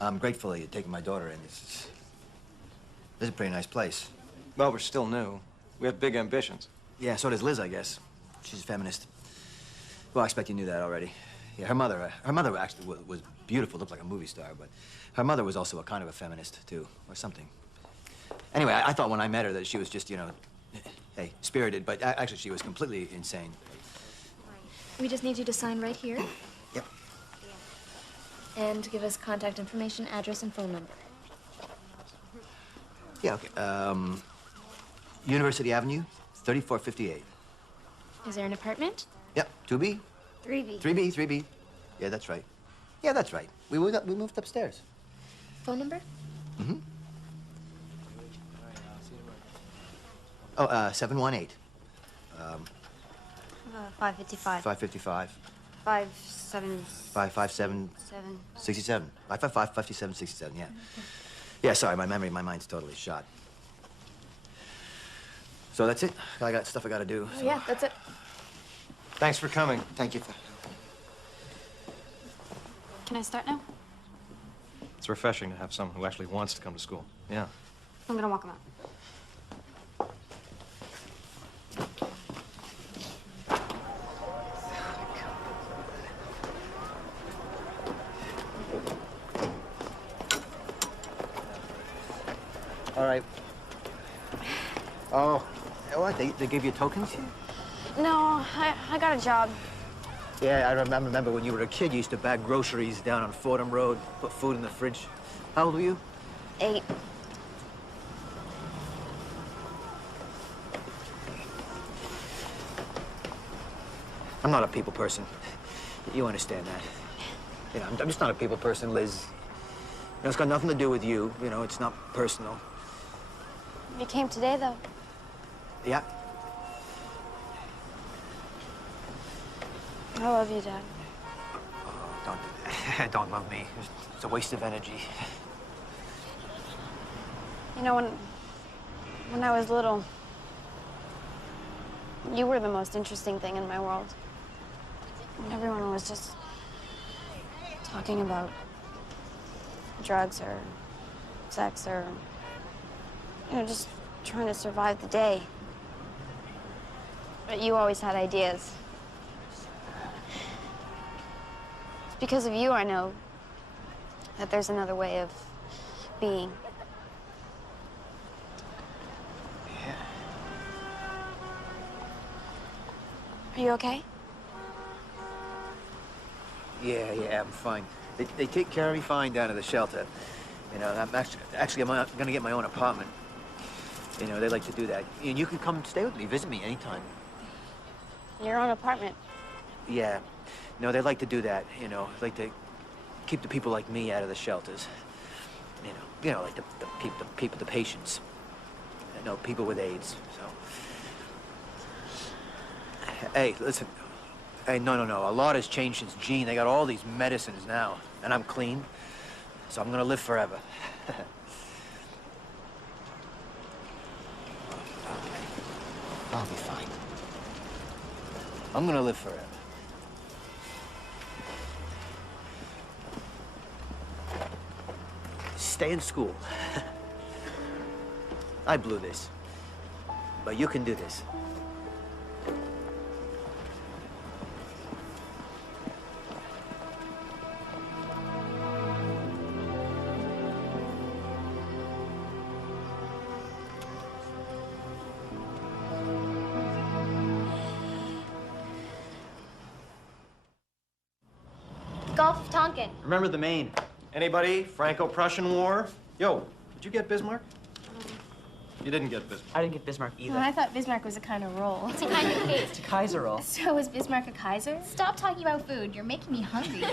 I'm grateful that you're taking my daughter in. This is a pretty nice place. Well, we're still new. We have big ambitions. Yeah, so does Liz, I guess. She's a feminist. Well, I expect you knew that already. Yeah, her mother actually was beautiful, looked like a movie star, but her mother was also a kind of a feminist, too, or something. Anyway, I thought when I met her that she was just, you know, hey, spirited, but actually she was completely insane. We just need you to sign right here. Yep. And give us contact information, address, and phone number. Yeah, okay. University Avenue, 3458. Is there an apartment? Yep, 2B. 3B. 3B. Yeah, that's right. Yeah, that's right. We moved upstairs. Phone number? Mm-hmm. Oh, 718. 555. 555. 557. 67. 555, 57, 67, yeah. Yeah, sorry, my mind's totally shot. So that's it? I got stuff I gotta do. So. Yeah, that's it. Thanks for coming. Thank you. Can I start now? It's refreshing to have someone who actually wants to come to school. Yeah. I'm gonna walk him out. All right. Oh, what? They gave you tokens? No, I got a job. Yeah, I remember when you were a kid, you used to bag groceries down on Fordham Road, put food in the fridge. How old were you? 8. I'm not a people person. You understand that. You know, I'm just not a people person, Liz. You know, it's got nothing to do with you. You know, it's not personal. You came today, though. Yeah. I love you, Dad. Don't love me. It's a waste of energy. You know, when I was little, you were the most interesting thing in my world. Everyone was just talking about drugs or sex or, you know, just trying to survive the day. But you always had ideas. It's because of you I know that there's another way of being. Yeah. Are you okay? Yeah, I'm fine. They take care of me fine down at the shelter. You know, I'm gonna get my own apartment. You know, they like to do that. And you can come stay with me, visit me anytime. Your own apartment? Yeah. No, they like to do that, you know. They like to keep the people like me out of the shelters. You know, like the patients. You know, people with AIDS, so. Hey, listen. Hey, no. A lot has changed since Gene. They got all these medicines now, and I'm clean, so I'm gonna live forever. I'll be fine. I'm gonna live forever. Stay in school. I blew this. But you can do this. Gulf of Tonkin. Remember the Maine. Anybody? Franco-Prussian War? Yo, did you get Bismarck? You didn't get Bismarck. I didn't get Bismarck either. Well, I thought Bismarck was a kind of roll. It's a kind of cake. It's a Kaiser roll. So is Bismarck a Kaiser? Stop talking about food. You're making me hungry.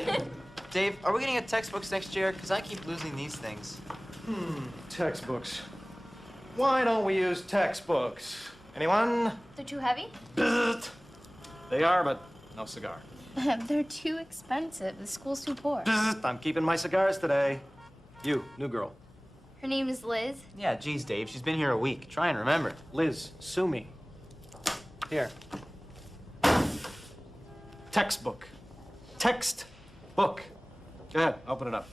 Dave, are we gonna get textbooks next year? Because I keep losing these things. Textbooks. Why don't we use textbooks? Anyone? They're too heavy? They are, but no cigar. They're too expensive. The school's too poor. I'm keeping my cigars today. You, new girl. Her name is Liz. Yeah, geez, Dave. She's been here a week. Try and remember. Liz, sue me. Here. Textbook. Text book. Go ahead, open it up.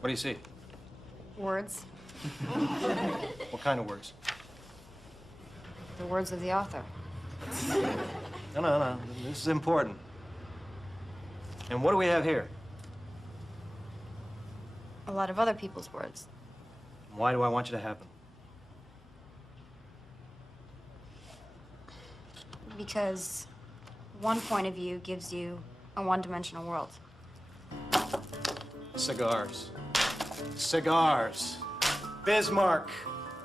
What do you see? Words. What kind of words? The words of the author. No. This is important. And what do we have here? A lot of other people's words. Why do I want you to have them? Because one point of view gives you a one-dimensional world. Cigars. Cigars. Bismarck.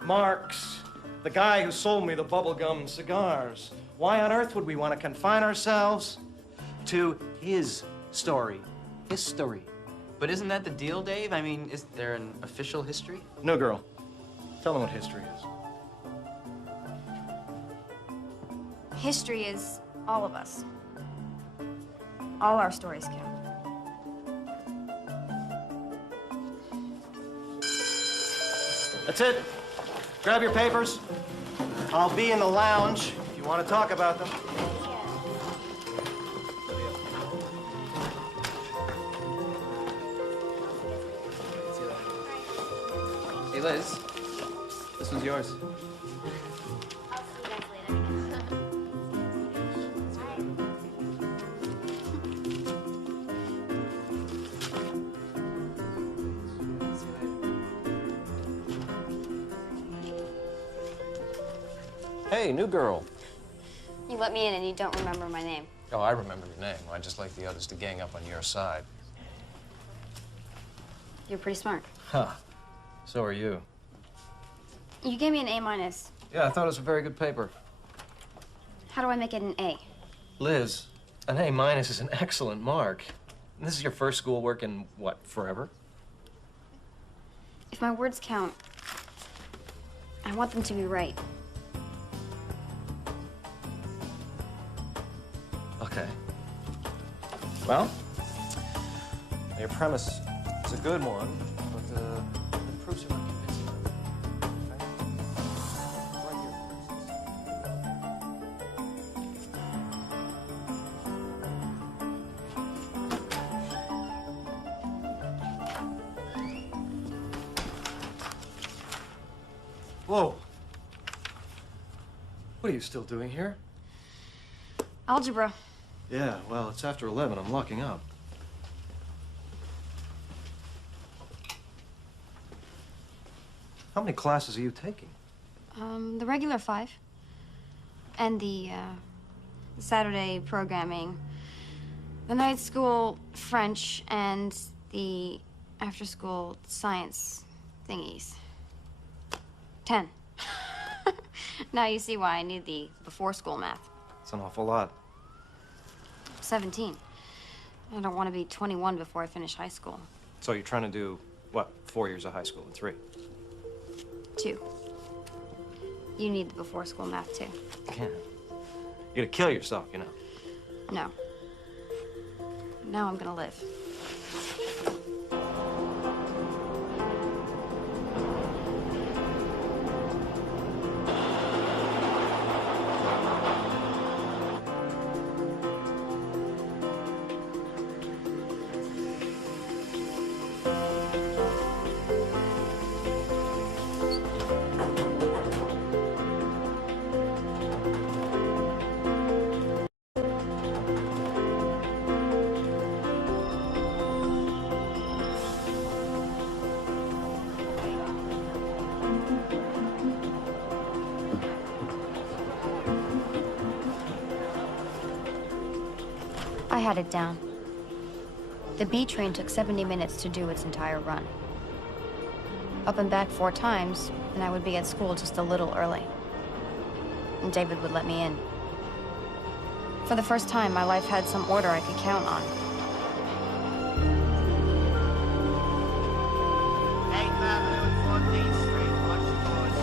Marx. The guy who sold me the bubblegum cigars. Why on earth would we want to confine ourselves to his story? History. But isn't that the deal, Dave? I mean, is there an official history? No, girl. Tell them what history is. History is all of us. All our stories count. That's it. Grab your papers. I'll be in the lounge if you want to talk about them. Hey, Liz. This one's yours. Hey, new girl. You let me in and you don't remember my name. Oh, I remember your name. I'd just like the others to gang up on your side. You're pretty smart. Huh. So are you. You gave me an A-. Yeah, I thought it was a very good paper. How do I make it an A? Liz, an A- is an excellent mark. And this is your first schoolwork in, what, forever? If my words count, I want them to be right. Okay. Well, your premise is a good one, but the proofs are not convincing. Whoa. What are you still doing here? Algebra. Yeah, well, it's after 11. I'm locking up. How many classes are you taking? The regular 5. And the Saturday programming. The night school French and the after-school science thingies. 10. Now you see why I need the before-school math. It's an awful lot. 17. I don't want to be 21 before I finish high school. So you're trying to do, what, 4 years of high school in 3? 2. You need the before-school math, too. Yeah. You're gonna kill yourself, you know. No. Now I'm gonna live. I had it down. The B train took 70 minutes to do its entire run. Up and back 4 times, and I would be at school just a little early. And David would let me in. For the first time, my life had some order I could count on. 8th Avenue and 14th Street. Watch the doors.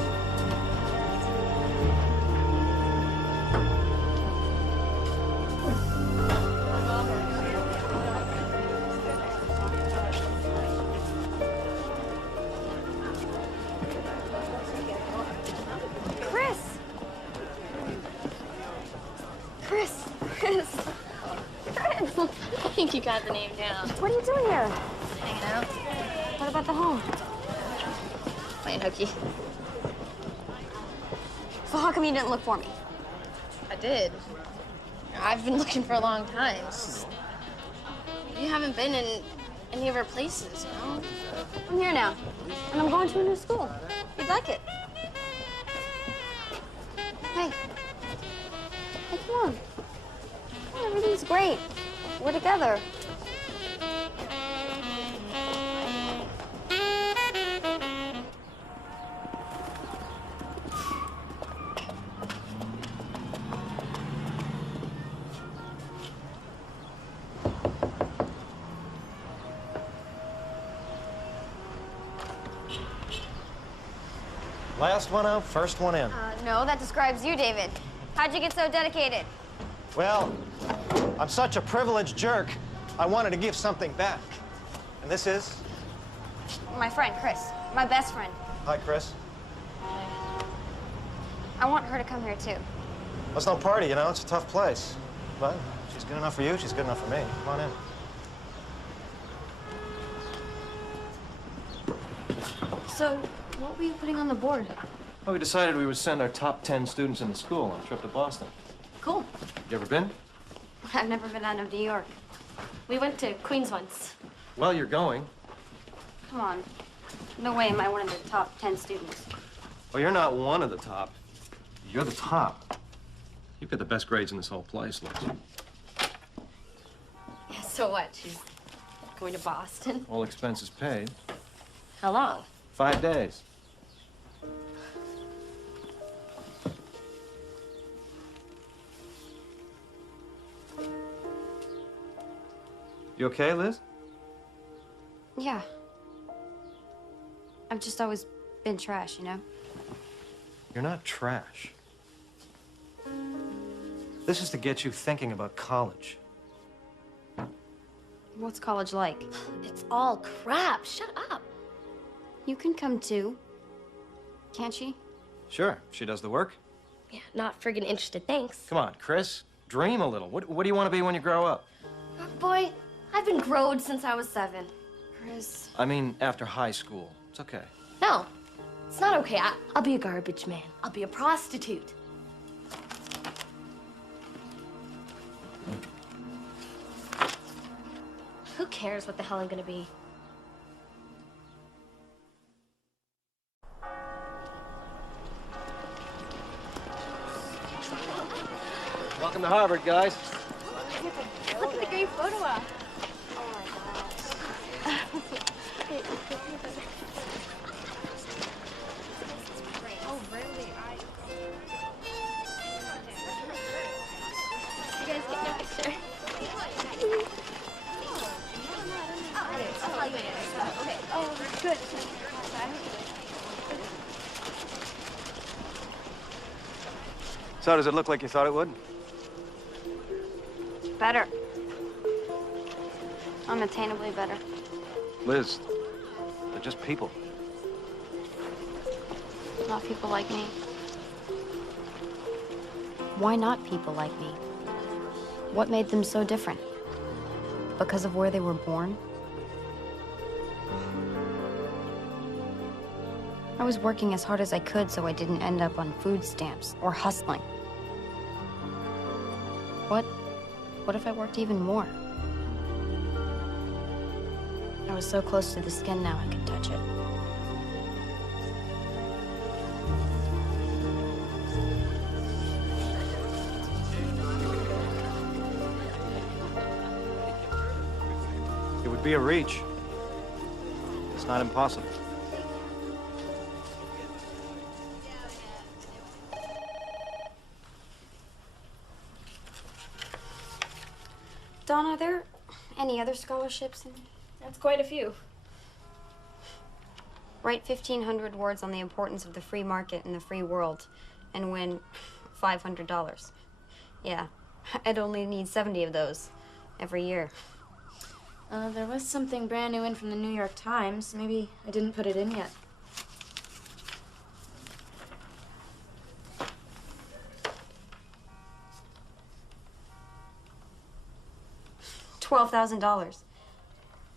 Chris! Chris! Chris! Chris! I think you got the name down. What are you doing here? Hanging out. What about the home? Playing hooky. So how come you didn't look for me? I did. I've been looking for a long time. It's just, you haven't been in any of our places, you know? I'm here now, and I'm going to a new school. You'd like it. Hey. Hey, come on. Oh, everything's great. We're together. Last one out, first one in. No, that describes you, David. How'd you get so dedicated? Well, I'm such a privileged jerk, I wanted to give something back. And this is? My friend, Chris. My best friend. Hi, Chris. I want her to come here, too. Well, it's no party, you know, it's a tough place. But she's good enough for you, she's good enough for me. Come on in. So, what were you putting on the board? Well, we decided we would send our top 10 students in the school on a trip to Boston. Cool. You ever been? I've never been out of New York. We went to Queens once. Well, you're going. Come on. No way am I one of the top 10 students. Well, you're not one of the top. You're the top. You've got the best grades in this whole place, Liz. Yeah, so what? She's going to Boston? All expenses paid. How long? 5 days. You okay, Liz? Yeah. I've just always been trash, you know? You're not trash. This is to get you thinking about college. What's college like? It's all crap. Shut up. You can come too. Can't she? Sure, she does the work. Yeah, not friggin' interested, thanks. Come on, Chris, dream a little. What do you want to be when you grow up? Boy, I've been growed since I was 7. Chris. I mean, after high school. It's okay. No, it's not okay. I'll be a garbage man. I'll be a prostitute. Who cares what the hell I'm gonna be? Welcome to Harvard, guys. Look at the great photo op. Oh, really? You guys get no picture. Okay. Oh, good. So, does it look like you thought it would? Better. Unattainably better. Liz, they're just people. Not people like me. Why not people like me? What made them so different? Because of where they were born? I was working as hard as I could so I didn't end up on food stamps or hustling. What if I worked even more? I was so close to the skin now I could touch it. It'd be a reach. It's not impossible. Dawn, are there any other scholarships? That's quite a few. Write 1,500 words on the importance of the free market and the free world and win $500. Yeah, I'd only need 70 of those every year. There was something brand new in from the New York Times. Maybe I didn't put it in yet. $12,000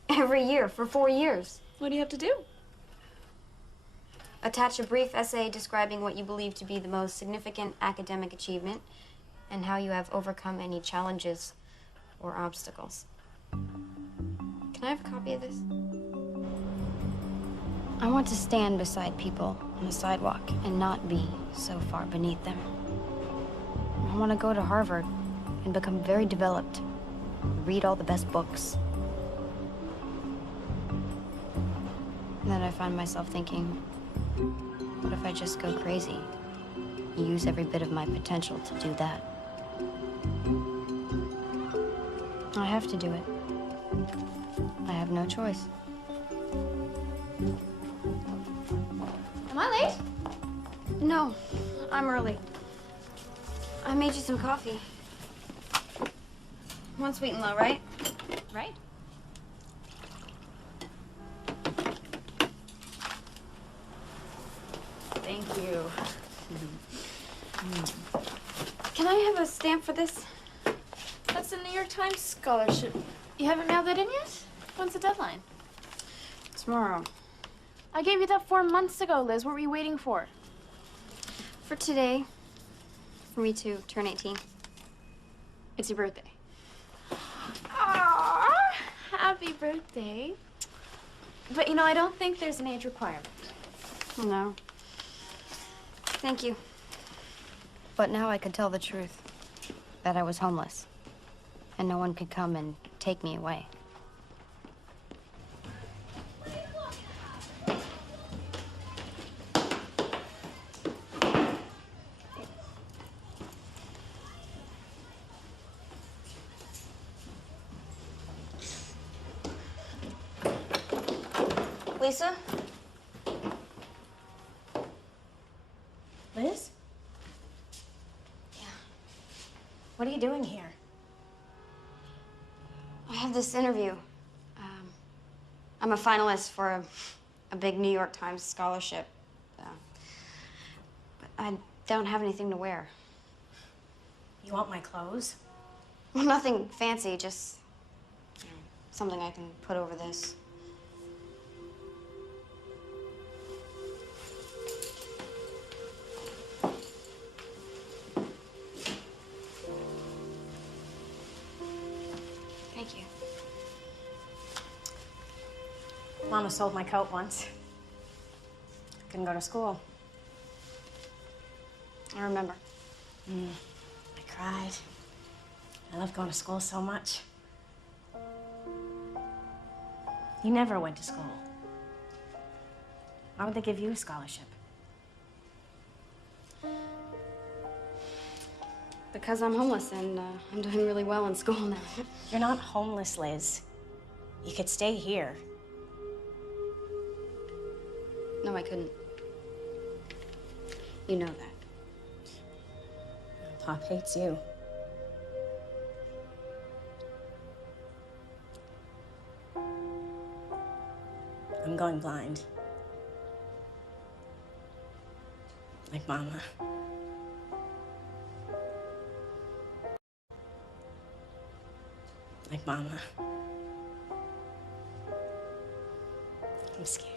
every year for 4 years. What do you have to do? Attach a brief essay describing what you believe to be the most significant academic achievement and how you have overcome any challenges or obstacles. Can I have a copy of this? I want to stand beside people on the sidewalk and not be so far beneath them. I want to go to Harvard and become very developed, read all the best books. And then I find myself thinking, what if I just go crazy? Use every bit of my potential to do that. I have to do it. I have no choice. Am I late? No, I'm early. I made you some coffee. One sweet and low, right? Right. Thank you. Can I have a stamp for this? That's the New York Times scholarship. You haven't mailed that in yet? When's the deadline? Tomorrow. I gave you that form months ago, Liz. What were you waiting for? For today. For me to turn 18. It's your birthday. Aww, happy birthday. But you know, I don't think there's an age requirement. No. Thank you. But now I could tell the truth. That I was homeless. And no one could come and take me away. Lisa? Liz? Yeah. What are you doing here? I have this interview. I'm a finalist for a big New York Times scholarship. But I don't have anything to wear. You want my clothes? Well, nothing fancy, just something I can put over this. Thank you. Mama sold my coat once. Couldn't go to school. I remember. I cried. I loved going to school so much. You never went to school. Why would they give you a scholarship? Because I'm homeless and I'm doing really well in school now. You're not homeless, Liz. You could stay here. No, I couldn't. You know that. Pop hates you. I'm going blind. Like Mama. Like Mama. I'm scared.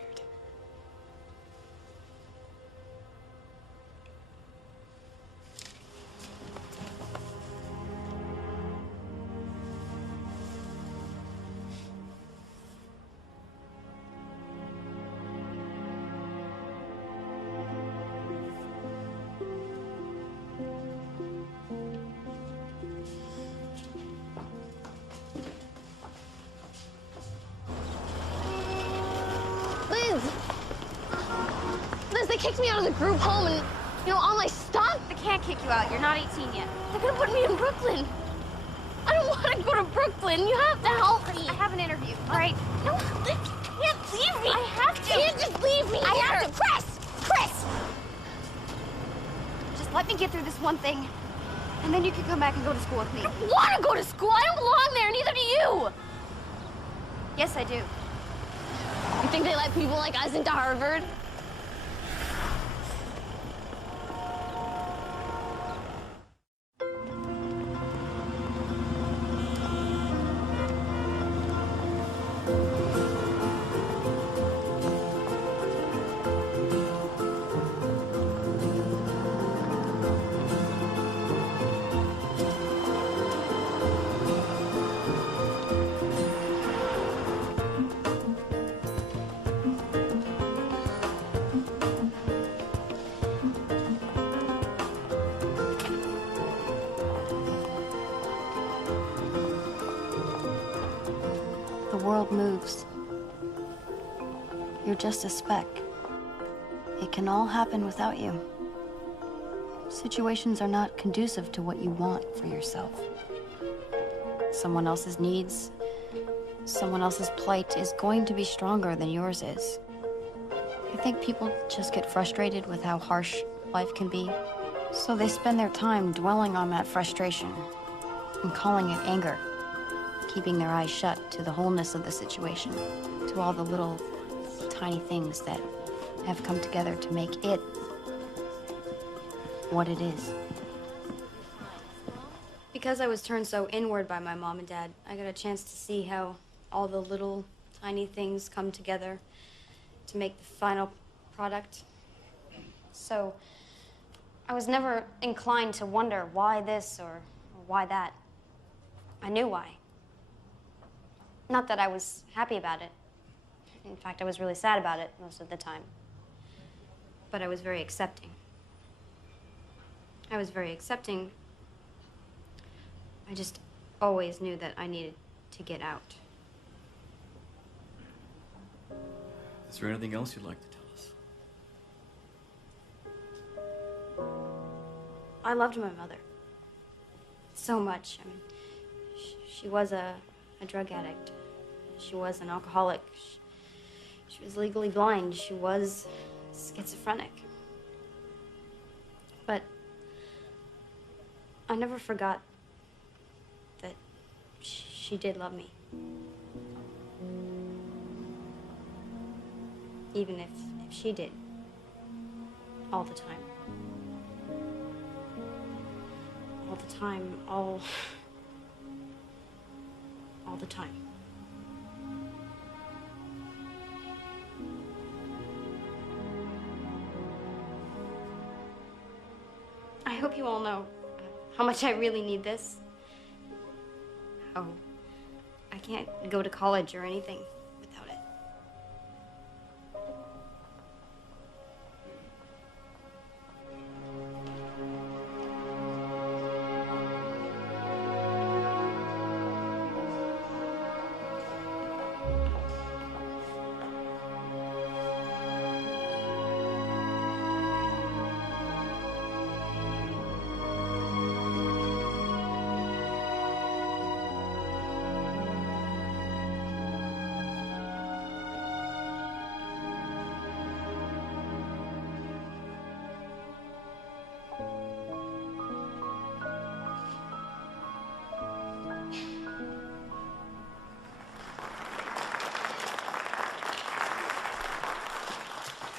kicked me out of the group home and, you know, all my stuff. They can't kick you out. You're not 18 yet. They're gonna put me in Brooklyn. I don't want to go to Brooklyn. You have to help me. I have an interview, all right? No, you can't leave me. I have to. You can't just leave me I here. have to. Chris! Just let me get through this one thing, and then you can come back and go to school with me. I don't want to go to school. I don't belong there, neither do you. Yes, I do. You think they let people like us into Harvard? The world moves. You're just a speck. It can all happen without you. Situations are not conducive to what you want for yourself. Someone else's needs, someone else's plight is going to be stronger than yours is. I think people just get frustrated with how harsh life can be, so they spend their time dwelling on that frustration and calling it anger, keeping their eyes shut to the wholeness of the situation, to all the little tiny things that have come together to make it what it is. Because I was turned so inward by my mom and dad, I got a chance to see how all the little tiny things come together to make the final product. So I was never inclined to wonder why this or why that. I knew why. Not that I was happy about it. In fact, I was really sad about it most of the time. But I was very accepting. I was very accepting. I just always knew that I needed to get out. Is there anything else you'd like to tell us? I loved my mother so much. I mean, she was a drug addict. She was an alcoholic. She was legally blind. She was schizophrenic. But I never forgot that she did love me. Even if she did. All the time. All the time, all the time. I hope you all know how much I really need this. Oh, I can't go to college or anything without it.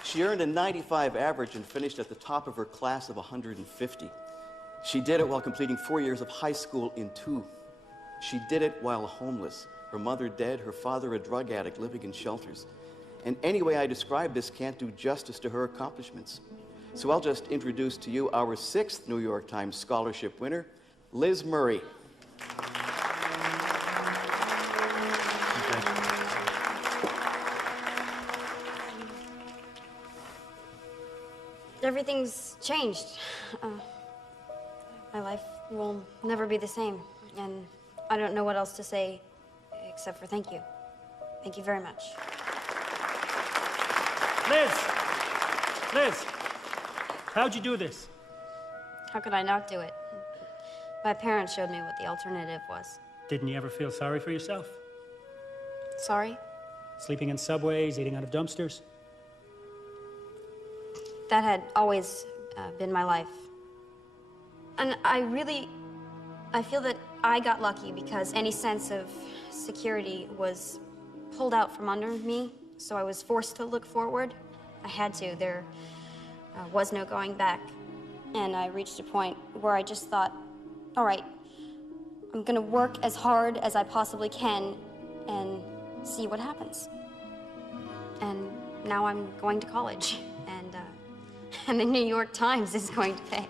She earned a 95 average and finished at the top of her class of 150. She did it while completing 4 years of high school in 2. She did it while homeless, her mother dead, her father a drug addict living in shelters. And any way I describe this can't do justice to her accomplishments. So I'll just introduce to you our 6th New York Times scholarship winner, Liz Murray. Everything's changed. My life will never be the same, and I don't know what else to say except for thank you. Thank you very much. Liz! Liz, how'd you do this? How could I not do it? My parents showed me what the alternative was. Didn't you ever feel sorry for yourself? Sorry? Sleeping in subways, eating out of dumpsters? That had always been my life. And I feel that I got lucky because any sense of security was pulled out from under me, so I was forced to look forward. I had to. There was no going back. And I reached a point where I just thought, all right, I'm gonna work as hard as I possibly can and see what happens. And now I'm going to college, and the New York Times is going to pay.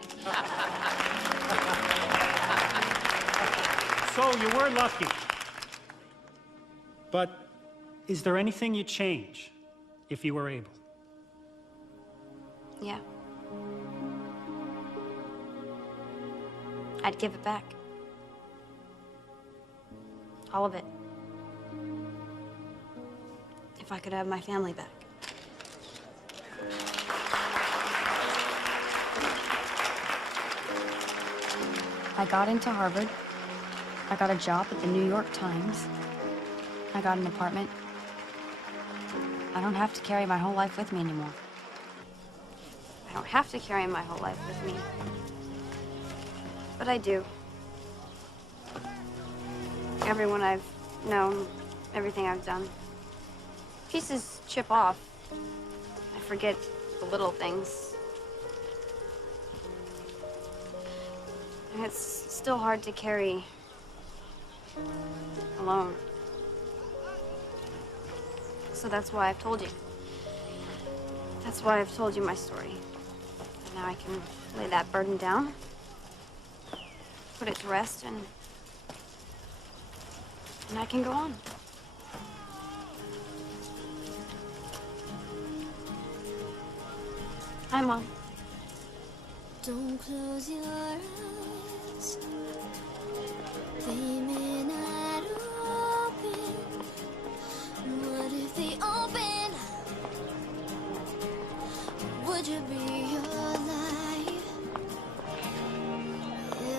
So you were lucky. But is there anything you'd change if you were able? Yeah. I'd give it back. All of it. If I could have my family back. I got into Harvard. I got a job at the New York Times. I got an apartment. I don't have to carry my whole life with me anymore. I don't have to carry my whole life with me. But I do. Everyone I've known, everything I've done. Pieces chip off. I forget the little things. And it's still hard to carry alone. So that's why I've told you. That's why I've told you my story. And now I can lay that burden down, put it to rest, and I can go on. Hi, Mom. Don't close your eyes. They may not open. What if they open? Would you be alive?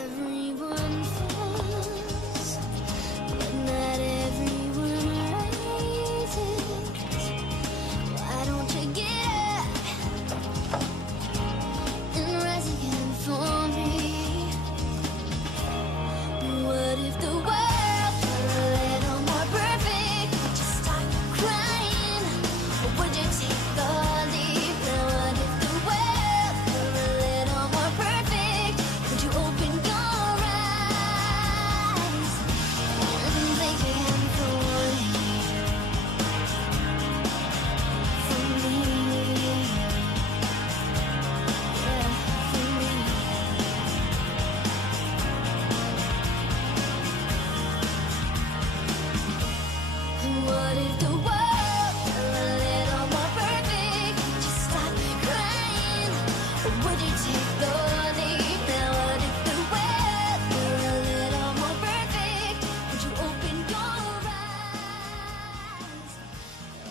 Everyone falls, but not everyone rises. Why don't you get up and rise again for me? What if the world were a little more perfect? Would you stop crying? Or would you take the leap? Now what if the world were a little more perfect? Would you open your eyes and blink again for me? Yeah, for me. What if the world were a little more perfect? Would you stop crying? Or would you take the leap? Now what if the world were a little more perfect? Would you open your eyes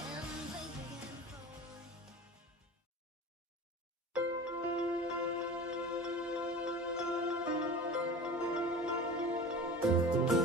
and blink again? Thank you.